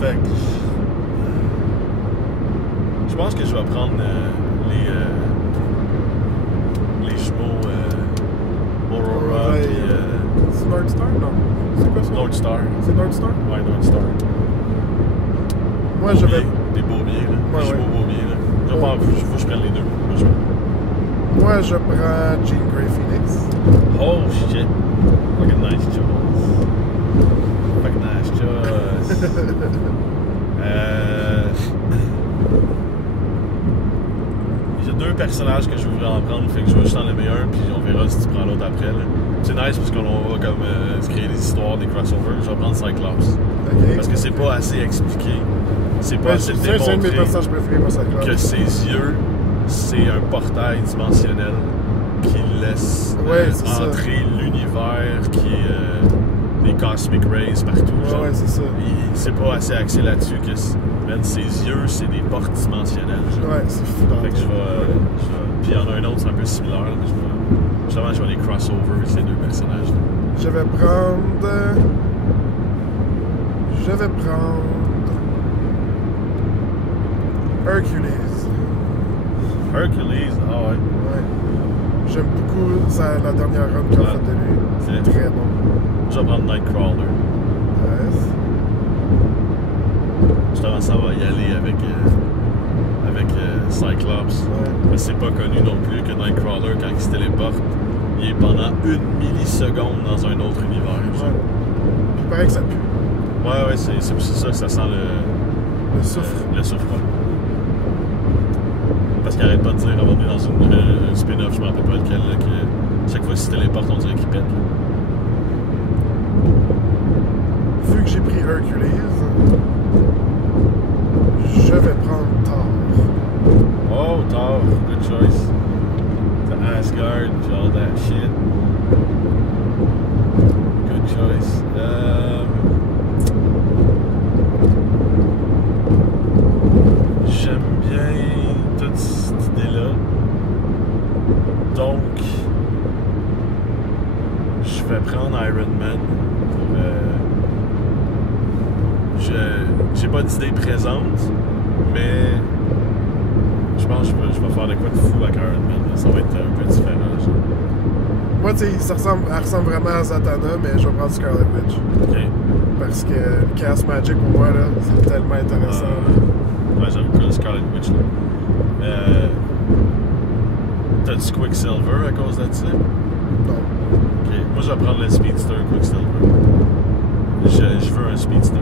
Fait que. Je pense que je vais prendre les jumeaux Aurora Ouais, puis c'est North Star? Non. C'est quoi ça? North Star. C'est North Star? Ouais, North Star. Moi, je vais. Des beaubiers, là. Ouais, Des jumeaux ouais. beaubiers, là. Je Ouais. pense, faut que je prenne les deux. Pas le choix. Moi, je prends Jean Grey Phoenix. Oh shit. Fucking nice choice. Fucking nice choice. J'ai deux personnages que je veux vraiment prendre, fait que je vais juste en aimer un, puis on verra si tu prends l'autre après. Là. C'est nice parce qu'on va comme se créer des histoires, des crossovers. Je vais prendre Cyclops. Ok. Parce que c'est pas assez expliqué. C'est pas Ouais, assez c'est un de mes démontré personnages préférés, moi, ça que ses yeux, c'est un portail dimensionnel qui laisse Ouais, c'est ça. entrer l'univers qui est des cosmic rays partout. Ouais, genre. ouais, c'est ça. C'est pas assez axé là-dessus que même ses yeux, c'est des portes dimensionnelles. genre. Ouais, c'est fou. Fait que je vais. Puis il y en a un autre, c'est un peu similaire, là, mais justement, je vais les crossover avec ces deux personnages. Je vais prendre. Hercules. Hercules, ah ouais. Ouais. J'aime beaucoup la dernière run qu'ils ont Ouais. faite de lui. C'est Très bon. Je vais prendre Nightcrawler. Nice. Justement, ça va y aller avec Cyclops. Ouais. Mais c'est pas connu non plus que Nightcrawler, quand il se téléporte, il est pendant 1 milliseconde dans un autre univers. genre. Ouais. Puis il paraît que ça pue. Ouais, c'est ça que ça sent Le soufre. le soufre. Ouais. Parce qu'il arrête pas de dire, avant on est dans un spin-off, je me rappelle pas lequel, là, que chaque fois qu'il se téléporte, on dirait qu'il pète. Là. Vu que j'ai pris Hercules, je vais prendre Thor. Oh, Thor, good choice. The Asgard, all that shit. Good choice. J'aime bien toute cette idée-là. Donc, je vais prendre Ironman pour... j'ai pas d'idée présente, mais je pense que je vais faire de quoi de fou avec Ironman. Ça va être un peu différent. Genre. Moi, tu sais, elle ressemble vraiment à Zatanna, mais je vais prendre Scarlet Witch. OK. Parce que Chaos Magic, pour moi, là, c'est tellement intéressant. Ouais, j'aime que le Scarlet Witch. T'as-tu Quicksilver à cause de ça? Non. OK. Moi, je vais prendre le Speedster Quicksilver. Je veux un Speedster.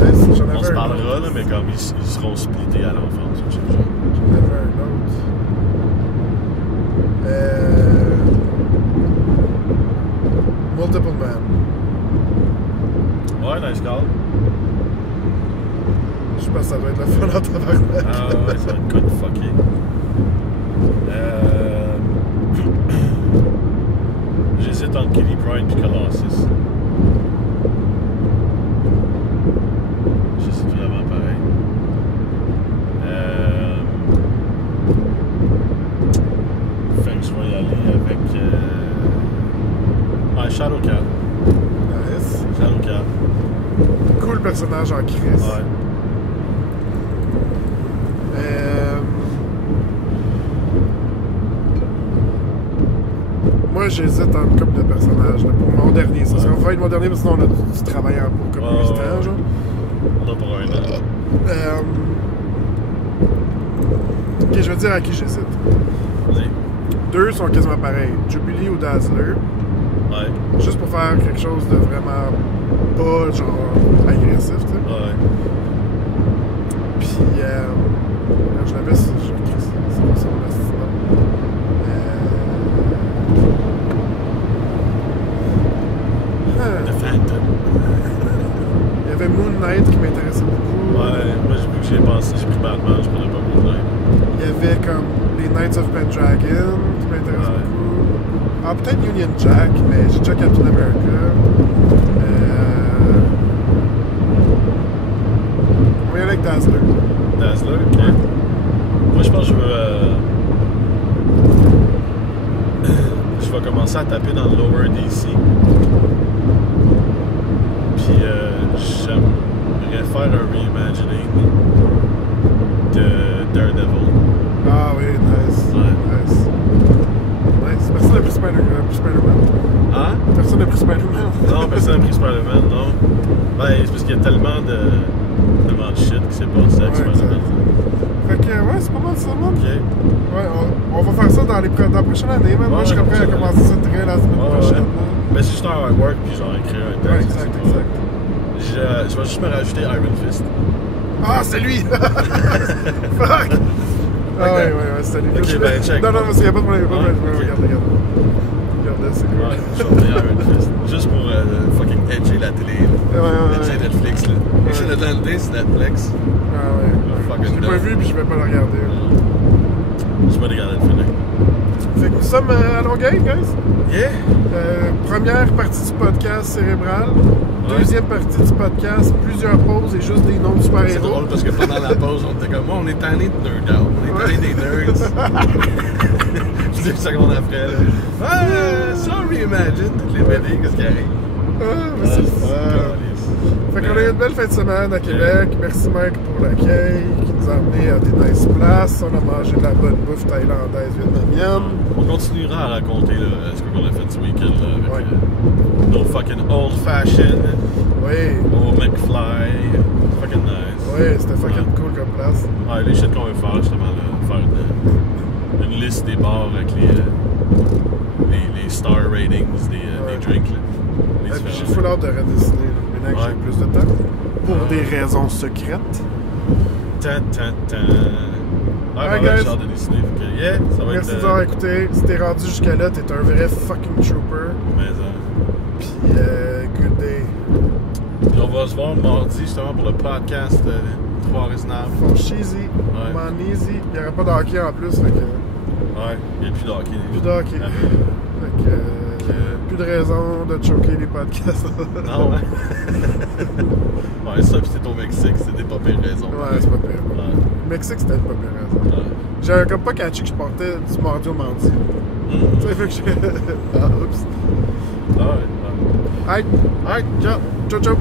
Ouais, j'en avais On se un parlera, autre. là, mais comme ils seront splittés à l'enfance. J'en avais un autre. Multiple Man. Ouais, nice call. Je pense que ça doit être le fun en tabarnak. Ah ouais, ça va être good fucké. J'hésite entre Kitty Pryde et Colossus. C'est vraiment pareil. Fait que je vais y aller avec Shadowcat. Nice. Shadowcat. Cool personnage en crise. Ouais. Moi, j'hésite entre une couple de personnages là, pour mon dernier. Ça sera mon dernier, parce que sinon on a du travail en pour comme 8 ans. Genre. On a pour un an. Ok, je vais dire à qui j'hésite. Vas-y. Deux sont quasiment pareils. Jubilee ou Dazzler. Ouais. Juste pour faire quelque chose de vraiment pas genre agressif, tu sais. Ouais. Puis, je l'avais, c'est pas ça mon assistant. The Phantom. Il y avait Moon Knight qui m'intéressait beaucoup. Ouais, moi j'ai pensé, j'ai pris Batman, je prenais pas Moon Knight. Il y avait comme les Knights of Pendragon qui m'intéressent beaucoup. Ah, peut-être Union Jack, mais j'ai déjà Captain America. On va y aller avec Dazzler. Dazzler, ok. Moi je pense que je veux. Je vais commencer à taper dans le Lower DC. Puis j'aimerais faire un reimagining de Daredevil. Ah oui, nice. Ouais. Nice. Nice. Personne n'a pris Spider-Man. Hein? Personne n'a pris Spider-Man. Non, personne n'a pris Spider-Man, non. Ben, c'est parce qu'il y a tellement de shit qui s'est passé avec Ouais, Spider-Man. Fait que, ouais, c'est pas mal ça, man. Ok. Ouais, on va faire ça dans la prochaine année, man. Moi, Ouais, je serais prêt à prochaine commencer ça très la semaine Ouais, prochaine. ouais. Ben, c'est juste un artwork, puis genre écrire un Ouais, texte. exact, c'est exact. pas- Je vais juste me rajouter Iron Fist. Ah, c'est lui! Fuck! Ah ouais, c'est lui. Ok, ben, check. Non, mais il n'y a pas de problème. Ouais, ok. Regarde. Regarde, c'est cool. Ouais, je vais mettre Iron Fist. Juste pour fucking edger la télé. Ouais. Edger Netflix, là. C'est le temps de dire, c'est Netflix. Ah ouais. Fucking Je l'ai pas dumb. vu, puis je vais pas le regarder. Je vais regarder le finir. Fait que nous sommes à Longueuil, guys. Yeah! Première partie du podcast cérébral. Ouais. Deuxième partie du podcast, plusieurs pauses et juste des noms de C'est super-héros. drôle parce que pendant la pause, on était comme, on est tanné de nerd out. On est tanné des nerds. Puis 2 secondes après, là. Ça reimagine toutes les BD, qu'est-ce qui arrive? Mais c'est ça. Fait qu'on a eu une belle fin de semaine à Québec. Merci Mike pour l'accueil qui nous a amené à des nice places. On a mangé de la bonne bouffe thaïlandaise, vietnamienne. On continuera à raconter là, ce qu'on a fait ce week-end là, avec nos fucking old fashioned, Oui. au McFly. Fucking nice. Oui, c'était fucking cool comme place. Ouais, les shit qu'on veut faire justement, là, faire une liste des bars avec les star ratings des drinks. Là, les Et puis j'ai différents. full hâte de redessiner là, maintenant que j'ai plus de temps. Pour des raisons secrètes. Tan. Ouais, Alright, ben, guys. j'ai hâte de dessiner. Fait que, yeah, ça va Merci être. de nous avoir écouté. Si t'es rendu jusqu'à là, t'es un vrai fucking trooper. Mais, Puis good day. puis on va se voir mardi justement pour le podcast Trois Raisonnables. For cheesy, Ouais. man easy. Il n'y aurait pas de hockey en plus, fait que. Ouais, il n'y a plus de hockey. Plus de hockey. Ah. Fait que. plus de raison de choquer les podcasts. Non, ouais. Ouais, ça, pis t'es au Mexique, c'était pas pire raison. Ouais, c'est pas pire. Ouais. Le Mexique, c'était pas pire raison. Ouais. J'avais comme pas catché que je portais du mardi au mardi. Tu sais, fait que j'ai. Ah, oups. Ah ouais. Alright, ciao, ciao, ciao.